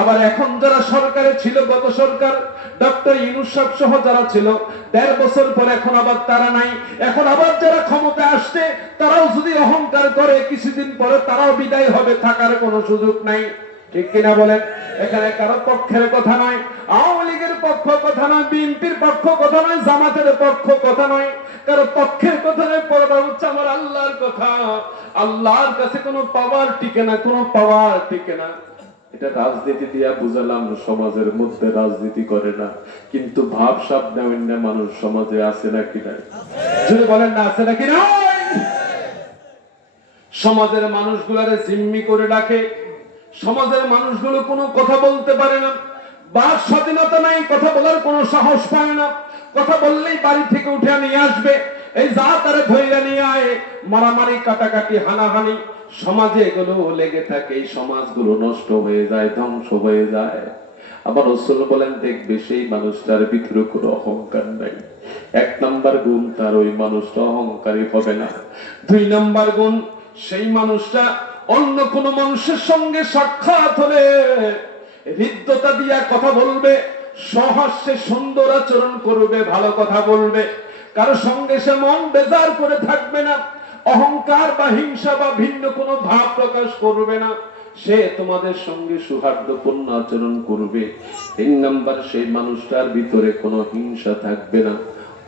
আবার এখন যারা সরকারে ছিল, গত সরকার ডক্টর ইউনূস সাহেব সহ যারা ছিল 1.5 বছর পর, এখন আবার তারা নাই। এখন আবার যারা ক্ষমতায় আসছে তারাও যদি অহংকার করে, কিছুদিন পরে তারাও বিদায় হবে, থাকার কোনো সুযোগ নাই। ঠিক কিনা বলেন? এখানে কারো পক্ষের কথা নয়, আওয়ামী লীগের পক্ষ কথা নয়, বিএনপির পক্ষ কথা নয়, জামাতের পক্ষ কথা নয়, কারো পক্ষের কথা নয়। পড়া হচ্ছে আমার আল্লাহর কথা। আল্লাহর কাছে কোনো পাওয়ার টিকে না, কোনো পাওয়ার টিকে না। এটা রাজনীতি দিয়া বুঝালাম, সমাজের মধ্যে রাজনীতি করে না, কিন্তু ভাবসাব নেওয়া মানুষ সমাজে আছে নাকি নাই? যদি বলেন না, আছে নাকি নাই? সমাজের মানুষগুলারে জিম্মি করে রাখে, সমাজের মানুষগুলো কোনো কথা বলতে পারে না, বাক স্বাধীনতা নাই, কথা বলার কোনো সাহস পায় না। কথা বললেই বাড়ি থেকে উঠে নিয়ে আসবে, এই যা তারে ধইরা নিয়ে আয়, মারামারি, কাটাকাটি, হানাহানি, সমাজে এগুলো লেগে থাকে। এই সমাজগুলো নষ্ট হয়ে যায়, ধ্বংস হয়ে যায়। আবার রাসূল বলেন, দেখবে সেই মানুষটার ভিতরে কোনো অহংকার নাই। 1 নাম্বার গুণ তার, ওই মানুষটা অহংকারী হবে না। 2 নাম্বার গুণ, সেই মানুষটা অন্য কোন মানুষের সঙ্গে সাক্ষাৎ হলে হৃদ্যতা দিয়া কথা বলবে, সহাস্যে সুন্দর আচরণ করবে, ভালো কথা বলবে, কারো সঙ্গে সে মন বেজার করে থাকবে না, অহংকার বা হিংসা বা ভিন্ন কোনো ভাব প্রকাশ করবে না। সে তোমাদের সঙ্গে সৌহার্দ্যপূর্ণ আচরণ করবে। 3 নাম্বার, সেই মানুষটার ভিতরে কোনো হিংসা থাকবে না,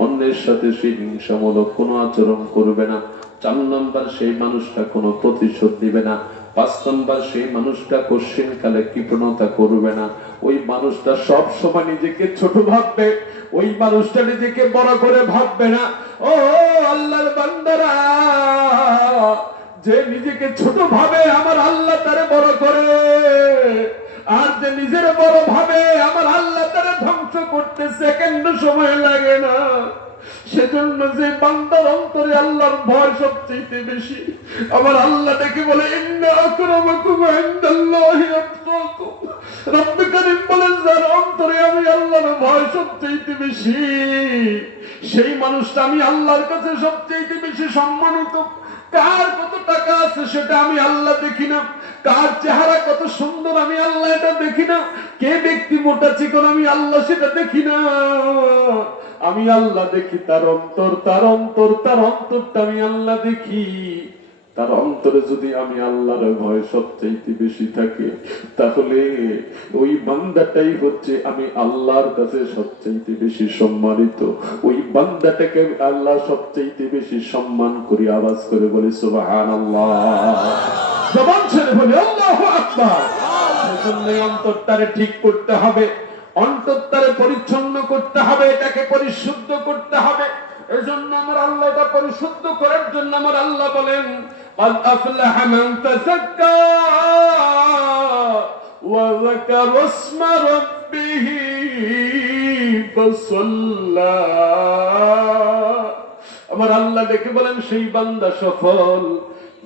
অন্যের সাথে সে হিংসামূলক কোনো আচরণ করবে না। 4 নাম্বার, সেই মানুষটা কোনো প্রতিশোধ দিবে না। 5 নাম্বার, সেই মানুষটা কোশ্চিন কালে কৃপণতা করবে না। ওই মানুষটা সব সময় নিজেকে ছোট ভাববে, ওই মানুষটা নিজেকে বড় করে ভাববে না। ও আল্লাহর বান্দারা, যে নিজেকে ছোট ভাবে আমার আল্লাহ তারে বড় করে, আর যে নিজের বড় ভাবে আমার আল্লাহ তারে ধ্বংস করতে সেকেন্ড সময় লাগে না। সেজন্য যে বান্দার অন্তরে আল্লাহর ভয় সবচেয়ে বেশি, আমার আল্লাহ ডেকে বলে ইন্না আকরামাকুম ইনদাল্লাহি আতকাকুম। রব্বুল কারীম বলেন, যার অন্তরে আমি আল্লাহর ভয় সবচেয়ে বেশি, সেই মানুষটা আমি আল্লাহর কাছে সবচেয়ে বেশি সম্মানিত। কার কত টাকা আছে সেটা আমি আল্লাহ দেখি না, কার চেহারা কত সুন্দর আমি আল্লাহ এটা দেখি না, কে ব্যক্তি মোটা চিকন আমি আল্লাহ সেটা দেখি না। আমি আল্লাহ দেখি তার অন্তর, তার অন্তর, তার অন্তরটা আমি আল্লাহ দেখি। তার অন্তরে যদি আমি আল্লাহর ভয় সবচাইতে বেশি থাকে, তাহলে ওই বান্দাটাই হচ্ছে আমি আল্লাহর কাছে সবচাইতে বেশি সম্মানিত। ওই বান্দাটাকে আল্লাহ সবচাইতে বেশি সম্মান করি। আওয়াজ করে বলি সুবহানাল্লাহ, জবান ছেড়ে বলি আল্লাহু আকবার। সেজন্য অন্তরটারে ঠিক করতে হবে, অন্তরটারে পরিচ্ছন্ন করতে হবে, এটাকে পরিশুদ্ধ করতে হবে। এজন্য আমার আল্লাহ এটা পরিশুদ্ধ করার জন্য আমার আল্লাহ বলেন, قد أفلح من تزكى وذكر اسم ربه فصلى। আমার আল্লাহ ডেকে বলেন, সেই বান্দা সফল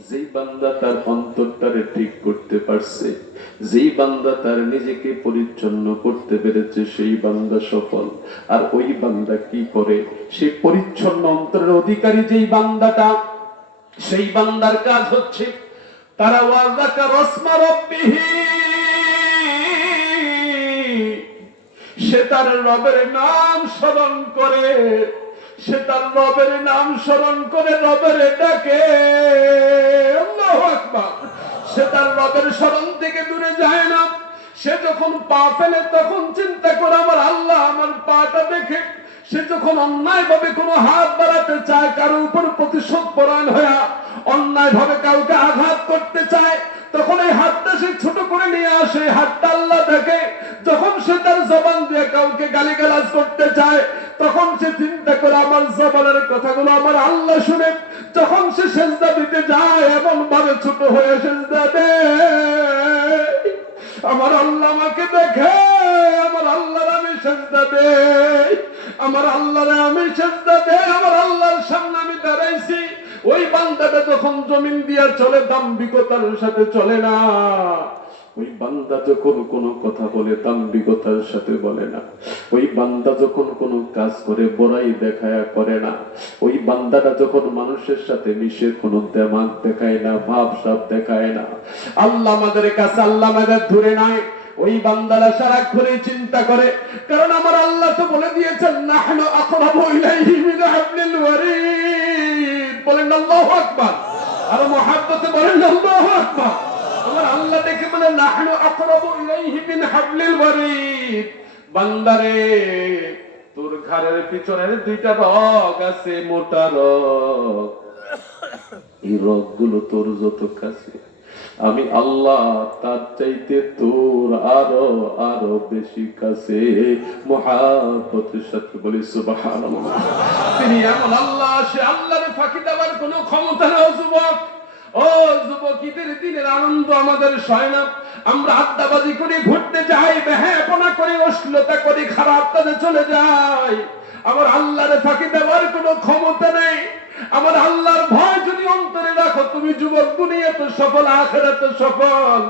যেই বান্দা তার অন্তরটারে ঠিক করতে পারছে, যেই বান্দা তার নিজেকে পরিচ্ছন্ন করতে পেরেছে, সেই বান্দা সফল। আর ওই বান্দা কি করে? সে পরিচ্ছন্ন অন্তরের অধিকারী যেই বান্দাটা, সেই বান্দার কাজ হচ্ছে তারা ওয়াযাকার ইসমা রাব্বিহি, সে তার রবের নাম স্মরণ করে, সে তার রবের নাম স্মরণ করে রবের ডাকে। আল্লাহু আকবার। সে তার রবের স্মরণ থেকে দূরে যায় না। সে যখন পা ফেলে তখন চিন্তা করে আমার আল্লাহ আমার পাটা দেখে। সে যখন অন্যায় ভাবে কোনো হাত বাড়াতে চায়, কারো উপর প্রতিশোধ পরায়ণ হয়ে অন্যায় ভাবে কাউকে আঘাত করতে চায়, তখন এই হাতটা সে ছোট করে নিয়ে আসে, হাতটা আল্লাহ দেখে। যখন সে তার জবান দিয়ে কাউকে গালিগালাজ করতে চায়, তখন সে চিন্তা করে আমার জবানের কথাগুলো আমার আল্লাহ শুনে। যখন সে সেজদা দিতে যায়, এমন ভাবে ছোট হয়ে সেজদা দেয়, আমার আল্লাহ আমাকে দেখে, আমার আল্লাহর আমি সেজদা দেই, আমার আল্লাহরে আমি সেজদা দেই, আমার আল্লাহর সামনে আমি দাঁড়াইছি। ওই বান্দাটা যখন জমিন দিয়া চলে, দাম্ভিকতার সাথে চলে না। ওই বান্দা যখন কোনো কথা বলে, দাম্ভিকতার সাথে বলে না। ওই বান্দা যখন কোনো কাজ করে, বড়াই দেখায়া করে না। ওই বান্দাটা যখন মানুষের সাথে মিশে, কোনো দেমাগ দেখায় না, ভাবসাব দেখায় না। আল্লাহ আমাদের কাছে, আল্লাহ আমাদের ধরে নাই। ওই বান্দারা সারাক্ষণে চিন্তা করে, কারণ আমার আল্লাহ তো বলে দিয়েছেন, নাহনু আকরাবু ইলাইহি মিন হাবলিল ওয়ারিদ। বলেন আল্লাহু আকবার। আর মুহাব্বতে বলেন আল্লাহু আকবার। আমার আল্লাহ দেখে বলে, নাহনু আকরাবু ইলাইহি মিন হাবলিল ওয়ারিদ। বান্দারে, তোর ঘরের পিছনের 2টা রগ আছে, মোটা রগ। এই রগগুলো তোর যত কাছে, আমি আল্লাহ তার চাইতে তোর আরো আরো বেশি কাছে। মুহাব্বতের সাথে বলি সুবহানাল্লাহ। তিনি এমন আল্লাহ, সে আল্লাহর ফাঁকি দেওয়ার কোনো ক্ষমতা নেই। যুবক, ও যুবক, ঈদের দিনের আনন্দ আমাদের সয় না। আমরা আড্ডাবাজি করি, ঘুরতে যাই, বেহায়াপনা করি, অশ্লীলতা করি, খারাপ কাজে চলে যাই। আমার আল্লাহর ফাঁকি দেওয়ার কোনো ক্ষমতা নেই। আমার আল্লাহর ভয় যদি অন্তরে রাখো, তুমি যুবক দুনিয়াতে সফল, আখিরাতে সফল।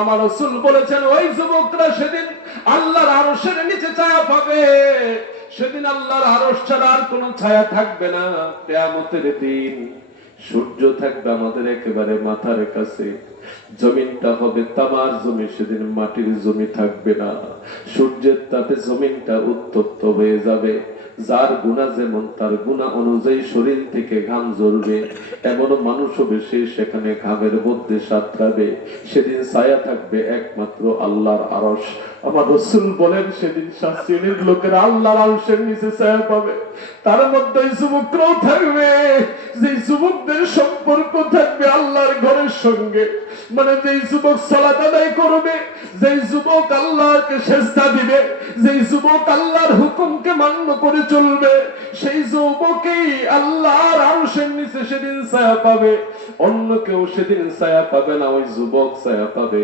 আমার রাসূল বলেছেন, ওই যুবকরা সেদিন আল্লাহর আরশের নিচে ছায়া পাবে। সেদিন আল্লাহর আরশ ছাড়া আর কোনো ছায়া থাকবে না। কিয়ামতের দিন সূর্য থাকবে আমাদের একেবারে মাথার কাছে, জমিনটা হবে তামার জমি, সেদিন মাটির জমি থাকবে না। সূর্যের তাপে জমিনটা উত্তপ্ত হয়ে যাবে, যার গুনাহ যেমন তার গুনাহ অনুযায়ী শরীর থেকে ঘাম ঝরবে, এমন মানুষ হবে সে সেখানে ঘামের মধ্যে সাঁতরাবে। সেদিন ছায়া থাকবে একমাত্র আল্লাহর আরশ। আমার রাসূল বলেন সেদিন 7 শ্রেণীর লোকেরা আল্লাহর আরশের নিচে ছায়া পাবে। তার মধ্যে যুবকরাও থাকবে, যে যুবকদের সম্পর্ক থাকবে আল্লাহর ঘরের সঙ্গে। মানে যেই যুবক সালাত আদায় করবে, যেই যুবক আল্লাহকে সেজদা দিবে, যেই যুবক আল্লাহর হুকুমকে মান্য করে চলবে, সেই যুবকই আল্লাহর আরশের নিচে সেদিন ছায়া পাবে। অন্য কেউ সেদিন ছায়া পাবে না, ওই যুবক ছায়া পাবে।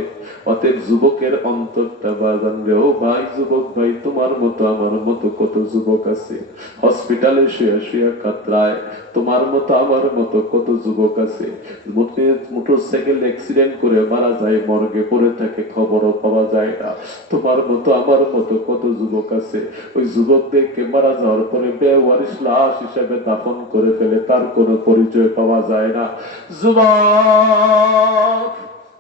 অতএব যুবকের অন্তরটা বাজান রে, ও ভাই যুবক ভাই, তোমার মতো আমার মতো কত যুবক আছে হসপিটালে শুয়ে শুয়ে কাতরায়, তোমার মতো আমার মতো কত যুবক আছে মোটরসাইকেল অ্যাক্সিডেন্ট করে মারা যায়, মর্গে পড়ে থাকে, খবরও পাওয়া যায় না। তোমার মতো আমার মতো কত যুবক আছে ওই যুবকদেরকে মারা যাওয়ার পরে বেওয়ারিশ লাশ হিসেবে দাফন করে ফেলে, তার কোনো পরিচয় পাওয়া যায় না। যুবক,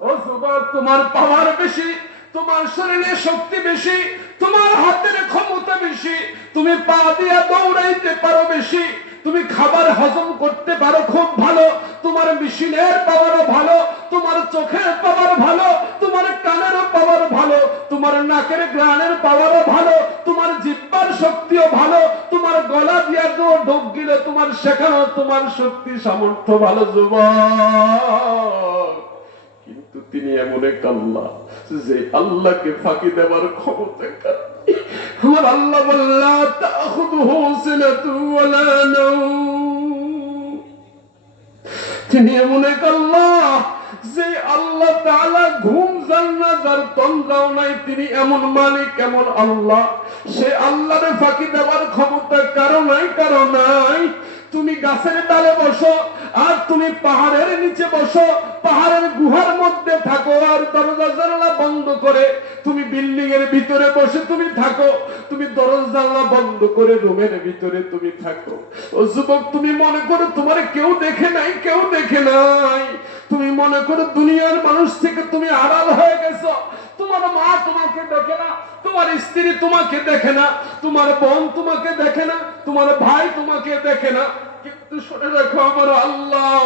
ও যুবক, তোমার পাওয়ার বেশি, তোমার শরীরে শক্তি বেশি, তোমার হাতের ক্ষমতা বেশি, তুমি পা দিয়া দৌড়াইতে পারো বেশি, তুমি খাবার হজম করতে পারো খুব ভালো, তোমার মেশিনের পাওয়ারও ভালো, তোমার চোখের পাওয়ার ভালো, তোমার কানের পাওয়ার ভালো, তোমার নাকের গ্রানের পাওয়ারও ভালো, তোমার জিহ্বার শক্তিও ভালো, তোমার গলা দিয়া ঢোক গিলে তোমার শেখানো তোমার শক্তি সামর্থ্য ভালো। যুবক, কিন্তু তিনি এমন এক আল্লাহ যে আল্লাহকে ফাঁকি দেওয়ার ক্ষমতা কার। আমার আল্লাহ বললা তাখুযুহু সিনাতু ওয়ালা নাওম। তিনি এমন এক আল্লাহ যে আল্লাহ তাআলা ঘুম জান্না যার তন্দ্রাও নাই, তিনি এমন মালিক, এমন আল্লাহ। সে আল্লাহরে ফাঁকি দেওয়ার ক্ষমতা কারো নাই, কারো নাই। তুমি গাছের ডালে বসো আর তুমি পাহাড়ের নিচে বসো, পাহাড়ের গুহার মধ্যে থাকো আর দরজা জানালা বন্ধ করে, তুমি বিল্ডিং এর ভিতরে বসে তুমি থাকো, তুমি দরজা জানালা বন্ধ করে রুমের ভিতরে তুমি থাকো। ও যুবক, তুমি মনে করো তোমার কেউ দেখে নাই, কেউ দেখে নাই। তুমি মনে করো দুনিয়ার মানুষ থেকে তুমি আড়াল হয়ে গেছো। তোমার মা তোমাকে দেখে না, তোমার স্ত্রী তোমাকে দেখে না, তোমার বোন তোমাকে দেখে না, তোমার ভাই তোমাকে দেখে না। কিন্তু শুনে রাখো, আমার আল্লাহ,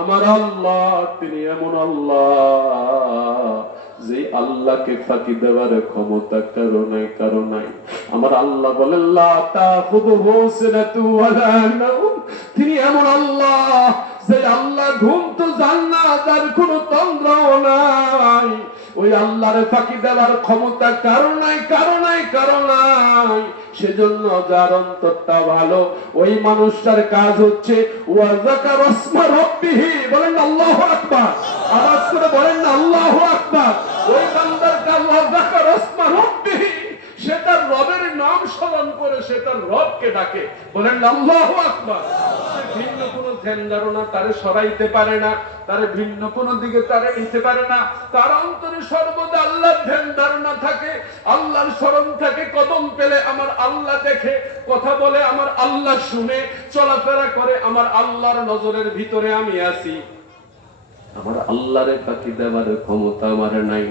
আমার আল্লাহ তিনি এমন আল্লাহ যে আল্লাহকে ফাঁকি দেওয়ার ক্ষমতা কারো নাই, কারো নাই। আমার আল্লাহ বলেন লা তাখুযুহু সিনাতু ওয়ালা নাওম। তিনি এমন আল্লাহ যে আল্লাহ ঘুম তো জান না, যার কোনো তন্দ্রাও নাই। ওই আল্লাহর ফাঁকি দেওয়ার ক্ষমতা কারো নাই, কারো নাই, কারো নাই। সেজন্য যার অন্তরটা ভালো, ওই মানুষটার কাজ হচ্ছে ওয়া যাকারা ইসমা রাব্বিহি। বলেন আল্লাহু আকবার, আওয়াজ করে বলেন না আল্লাহু আকবার। ওই বান্দার কাজ ওয়া যাকারা ইসমা রাব্বিহি, সে তার রবের নাম স্মরণ করে সে তার রবকে ডাকে। বলেন আল্লাহু আকবার। ভিন্ন কোন ধ্যান ধারণা তারে সরাইতে পারে না, তারে ভিন্ন কোন দিকে তারে নিতে পারে না। তার অন্তরে সর্বদা আল্লাহর ধ্যান ধারণা থাকে, আল্লাহর স্মরণ থাকে। কদম পেলে আমার আল্লাহ দেখে, কথা বলে আমার আল্লাহ শুনে, চলাফেরা করে আমার আল্লাহর নজরের ভিতরে আমি আছি। আমার আল্লাহরে ফাঁকি দেওয়ার ক্ষমতা আমার নাই।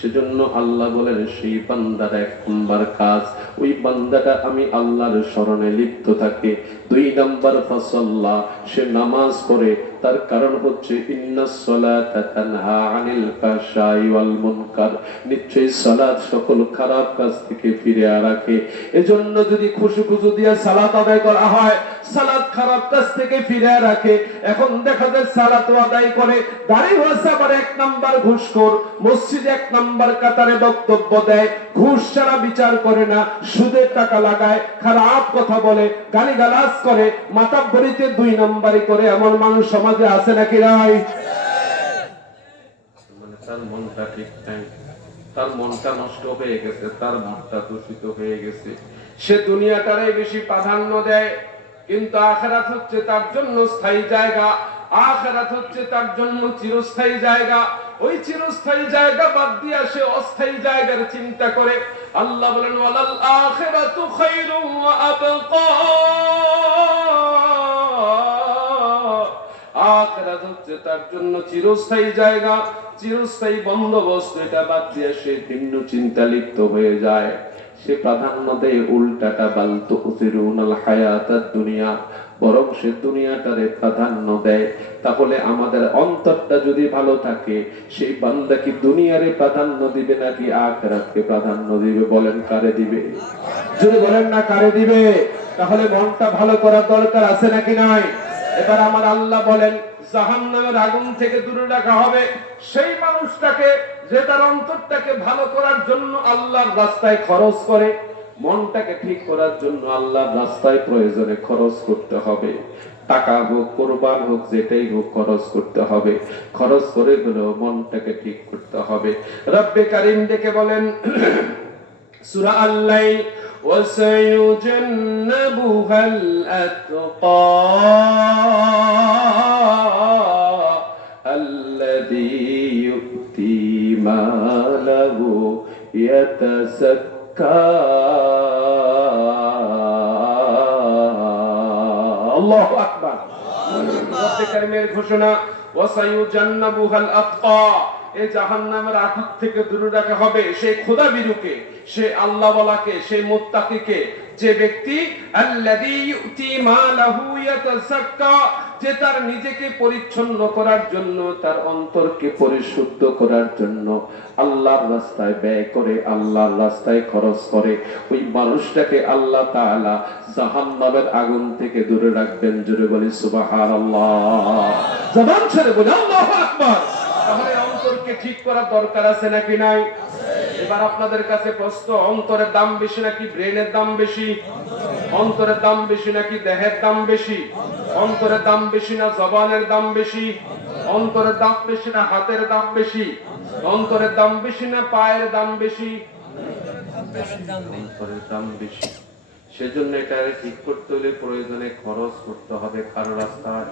সেজন্য আল্লাহ বলেন সেই বান্দার 1 নাম্বার কাজ, ওই বান্দাটা আমি আল্লাহর স্মরণে লিপ্ত থাকে। 2 নাম্বার ফাসাল্লা, সে নামাজ পড়ে। তার কারণ হচ্ছে ইন্নাস সালাতা তানহা আনিল ফাহশাই ওয়াল মুনকার। নিশ্চয়ই সালাত সকল খারাপ কাজ থেকে ফিরে রাখে। এজন্য যদি খুশু দিয়ে সালাত আদায় করা হয়, সালাত খারাপ কাজ থেকে ফিরে রাখে। এখন দেখা যায় সালাত আদায় করে, দাঁড়িয়ে হয়েছে আবার 1 নাম্বার ঘুষখোর, মসজিদে 1 নাম্বার কাতারে বক্তব্য দেয়, ঘুষ ছাড়া বিচার করে না, সুদের টাকা লাগায়, খারাপ কথা বলে, গালিগালাজ করে, মাতাব্বরিতে 2 নাম্বারই করে। এমন মানুষ সমাজে আছে নাকি নাই? মানে তার মনটা ঠিক নাই, তার মনটা নষ্ট হয়ে গেছে, তার মনটা দূষিত হয়ে গেছে। সে দুনিয়াটারে বেশি প্রাধান্য দেয়, কিন্তু আখিরাত হচ্ছে তার জন্য স্থায়ী জায়গা। আখিরাত হচ্ছে তার জন্য চিরস্থায়ী জায়গা। ওই চিরস্থায়ী জায়গা বাদ দিয়ে সে অস্থায়ী জায়গার চিন্তা করে। আল্লাহ বলেন ওয়ালাল আখিরাতু খায়রুন ওয়া আবকা। আখিরাত হচ্ছে তার জন্য চিরস্থায়ী জায়গা, চিরস্থায়ী বন্দোবস্ত। এটা বাদ দিয়ে সে ভিন্ন চিন্তা লিপ্ত হয়ে যায়। সে প্রাধান্য দেয় উল্টাটা, বাল তুসিরুনাল হায়াতাদ দুনিয়া, বরং সে দুনিয়াটারে প্রাধান্য দেয়। তাহলে আমাদের অন্তরটা যদি ভালো থাকে, সেই বান্দা কি দুনিয়ারে প্রাধান্য দিবে নাকি আখিরাতকে প্রাধান্য দিবে? বলেন কারে দিবে? যদি বলেন না কারে দিবে, তাহলে মনটা ভালো করার দরকার আছে নাকি নাই? এবার আমার আল্লাহ বলেন জাহান্নামের আগুন থেকে দূরে রাখা হবে সেই মানুষটাকে যে তার অন্তরটাকে ভালো করার জন্য আল্লাহর রাস্তায় খরচ করে। মনটাকে ঠিক করার জন্য আল্লাহর রাস্তায় প্রয়োজনে খরচ করতে হবে। টাকা হোক, কোরবান হোক, যেটাই হোক খরচ করতে হবে। খরচ করে হলেও মনটাকে ঠিক করতে হবে। রব্বে কারীম ডেকে বলেন সূরা আল-লাইল, وسيجنبها الأتقى الذي يؤتي ماله يتزكى الله أكبر। রব্বে কারীমের ঘোষণা ওয়াসায়ুজান্নাবুহাল আতকা, এই জাহান্নামের আগুন থেকে দূরে রাখা হবে সেই খোদাভীরুকে, সেই আল্লাহওয়ালাকে, সেই মুত্তাকিকে, যে ব্যক্তি আল্লাযী ইউতি মালাহু ইয়াতাযাক্কা, যে তার নিজেকে পরিচ্ছন্ন করার জন্য, তার অন্তরকে পরিশুদ্ধ করার জন্য আল্লাহর রাস্তায় ব্যয় করে, আল্লাহর রাস্তায় খরচ করে। ওই মানুষটাকে আল্লাহ তাআলা জাহান্নামের আগুন থেকে দূরে রাখবেন। জোরে বলি সুবহানাল্লাহ, জবান ছেড়ে বলি আল্লাহু আকবার। তাহলে অন্তরকে ঠিক করার দরকার আছে নাকি নাই? এবার আপনাদের কাছে প্রশ্ন, অন্তরের দাম বেশি নাকি ব্রেনের দাম বেশি? অন্তরের দাম বেশি নাকি দেহের দাম বেশি? অন্তরের দাম বেশি না জবানের দাম বেশি? অন্তরের দাম বেশি না হাতের দাম বেশি? অন্তরের দাম বেশি না পায়ের দাম বেশি? অন্তরের দাম বেশি। সেজন্য এটা ঠিক করতে হলে প্রয়োজনে খরচ করতে হবে। কার রাস্তায়?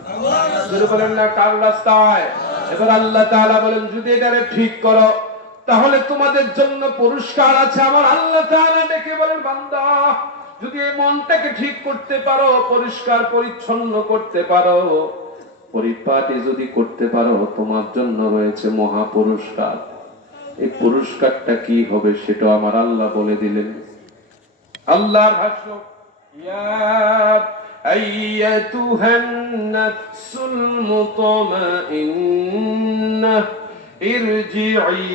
যদি বলেন না কার রাস্তায়? এবার আল্লাহ তাআলা বলেন যদি এটারে ঠিক করো তাহলে তোমাদের জন্য পুরস্কার আছে। আমার আল্লাহ তাআলা ডেকে বলেন বান্দা, যদি এই মনটাকে ঠিক করতে পারো, পরিষ্কার পরিচ্ছন্ন করতে পারো, পরিপাটি যদি করতে পারো, তোমার জন্য রয়েছে মহা পুরস্কার। এই পুরস্কারটা কি হবে সেটা আমার আল্লাহ বলে দিলেন। আল্লাহর ভাষ্য, ইয়া আইয়াতুহান নাফসুল মুতমাইন্নাহ ইরজিই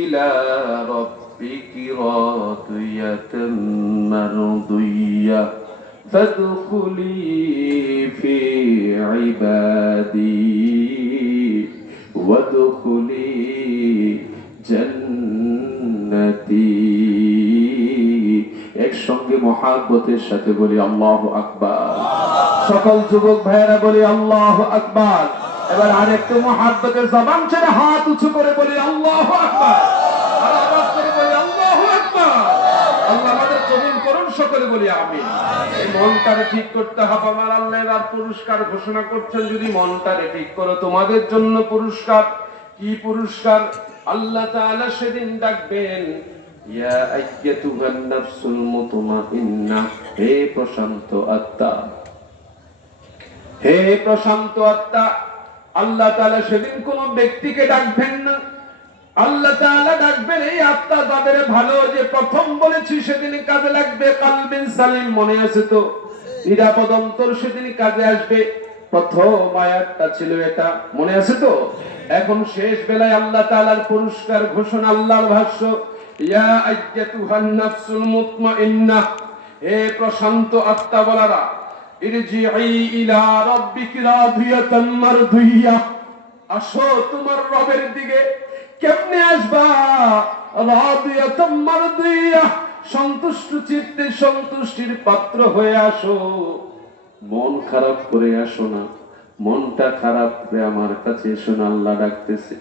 ইলা রাব্বিকি রাদিয়াতাম মারদিয়াহ ফাদখুলি ফি ইবাদি ওয়াদখুলি জান্নাতি। একসঙ্গে মহাব্বতের সাথে বলি আল্লাহু আকবার। সকল যুবক ভাইয়েরা বলি আল্লাহু আকবার। এবার আরেকটু মহাব্বতের জবান ছেড়ে হাত উঁচু করে বলি আল্লাহু আকবার। আর আওয়াজ করে বলি আল্লাহু আকবার। আল্লাহ আমাদের কবুল করুন, সকলে বলি আমিন। এই মনটারে ঠিক করতে হবে। আমার আল্লাহ এবার পুরস্কার ঘোষণা করছেন, যদি মনটারে ঠিক করো তোমাদের জন্য পুরস্কার। কি পুরস্কার? আল্লাহ তাআলা সেদিন ডাকবেন, ইয়া আইয়াতুহান নাফসুল মুতমাইন্নাহ, হে প্রশান্ত আত্মা, হে প্রশান্ত আত্মা। আল্লাহ তাআলা সেদিন কোন ব্যক্তিকে ডাকবেন না, আল্লাহ তাআলা ডাকবেন এই আত্মা যাদের ভালো, যে প্রথম বলেছি সেদিন কাজে লাগবে, কালবিন সালিম, মনে আছে তো? নিরাপদ অন্তর সেদিন কাজে আসবে। প্রথম আয়াতটা ছিল এটা, মনে আছে তো? এখন শেষ বেলায় আল্লাহ তাআলার পুরস্কার ঘোষণা। আল্লাহর ভাষ্য, ইয়া আইয়াতুহান নাফসুল মুতমাইন্নাহ, হে প্রশান্ত আত্মা বলারা, ইরজিই ইলা রাব্বিকি রাদিয়াতাম মারদিয়াহ, আসো তোমার রবের দিকে। কেমনে আসবা? রাদিয়াতাম মারদিয়াহ, সন্তুষ্ট চিত্তে সন্তুষ্টির পাত্র হয়ে আসো। মন খারাপ করে আসো না, মনটা খারাপ করে আমার কাছে এসো না। আল্লাহ ডাকতেছে,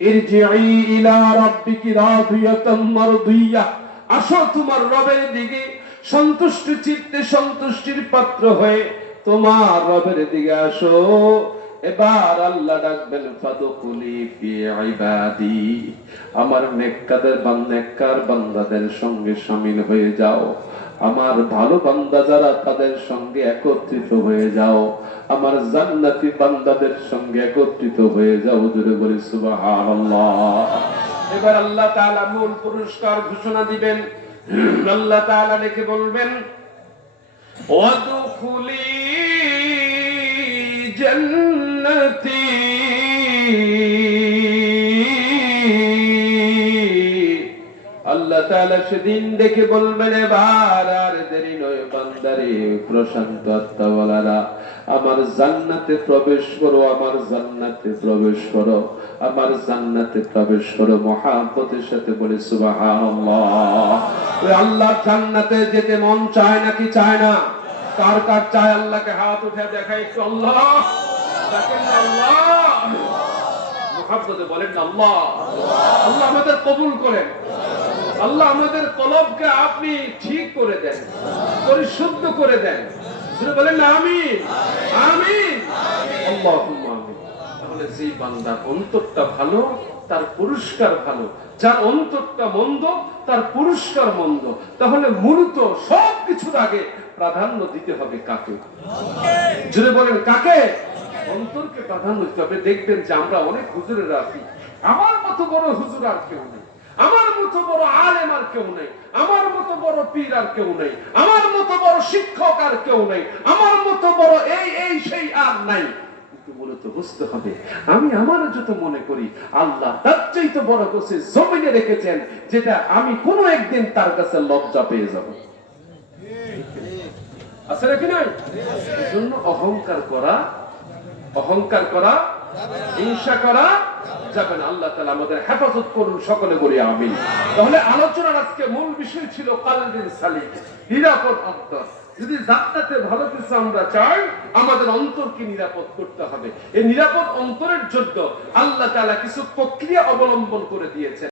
ইরজিই ইলা রাব্বিকি রাদিয়াতাম মারদিয়াহ, আসো তোমার রবের দিকে সন্তুষ্ট চিত্তে সন্তুষ্টির পাত্র হয়ে তোমার রবের দিকে আসো। এবার আল্লাহ ডাকবেন, ফাদখুলি ফি ইবাদি, আমার নেককার বান্দাদের সঙ্গে শামিল হয়ে যাও। আমার ভালো বান্দা যারা, তাদের সঙ্গে একত্রিত হয়ে যাও। আমার জান্নাতি বান্দাদের সঙ্গে একত্রিত হয়ে যাও। জোরে বলি সুবহানাল্লাহ। এবার আল্লাহ তাআলা মূল পুরস্কার ঘোষণা দিবেন। আল্লাহ তাআলা ডেকে বলবেন, ওয়াদখুলি জান্নাতি, আল্লাহ তাআলা সেদিন দেখে বলবেন, এবার আর দেরি নয় বান্দারে, প্রশান্ত আত্মাওয়ালারা, আমার জান্নাতে প্রবেশ করো, আমার জান্নাতে প্রবেশ করো, আমার জান্নাতে প্রবেশ করো। মহাব্বতের সাথে বলে সুবহানাল্লাহ। ওই আল্লাহ জান্নাতে যেতে মন চায় নাকি চায় না? কার কার চায়? আল্লাহকে হাত উঠে দেখায় একটু। আল্লাহ দেখেন না, আল্লাহ মহাব্বতে বলেন না আল্লাহ। আল্লাহ আমাদের কবুল করেন। আল্লাহ আমাদের কলবকে আপনি ঠিক করে দেন, পরিশুদ্ধ করে দেন। বলেন না আমিন, আমিন, আল্লাহুম্মা আমিন। তাহলে যেই বান্দার অন্তরটা ভালো তার পুরস্কার ভালো, যার অন্তরটা মন্দ তার পুরস্কার মন্দ। তাহলে মূলত সবকিছুর আগে প্রাধান্য দিতে হবে কাকে? জুড়ে বলেন কাকে? অন্তরকে প্রাধান্য দিতে হবে। দেখবেন যে আমরা অনেক হুজুরেরা আছি, আমার মতো বড় হুজুর আর কেউ নেই, আমার মতো বড় আলেম আর কেউ নেই, আমার মতো বড় পীর আর কেউ নেই, আমার মতো বড় শিক্ষক আর কেউ নেই, আমার মতো বড় এই সেই আর নাই। কিন্তু মূলত বুঝতে হবে, আমি আমার যত মনে করি আল্লাহ তার চাইতে বড় কিছু জমিনে রেখেছেন, যেটা আমি কোনো একদিন তার কাছে লজ্জা পেয়ে যাব। আছে নাকি নাই? এজন্য অহংকার করা, হিংসা করা যাবে না। আল্লাহ তাআলা আমাদের হেফাজত করুন, সকলে বলি আমিন। তাহলে আলোচনার আজকে মূল বিষয় ছিল কলবুন সালিম, নিরাপদ অন্তর। যদি জান্নাতে ভালো কিছু আমরা চাই, আমাদের অন্তরকে নিরাপদ করতে হবে। এই নিরাপদ অন্তরের জন্য আল্লাহ তাআলা কিছু প্রক্রিয়া অবলম্বন করে দিয়েছেন।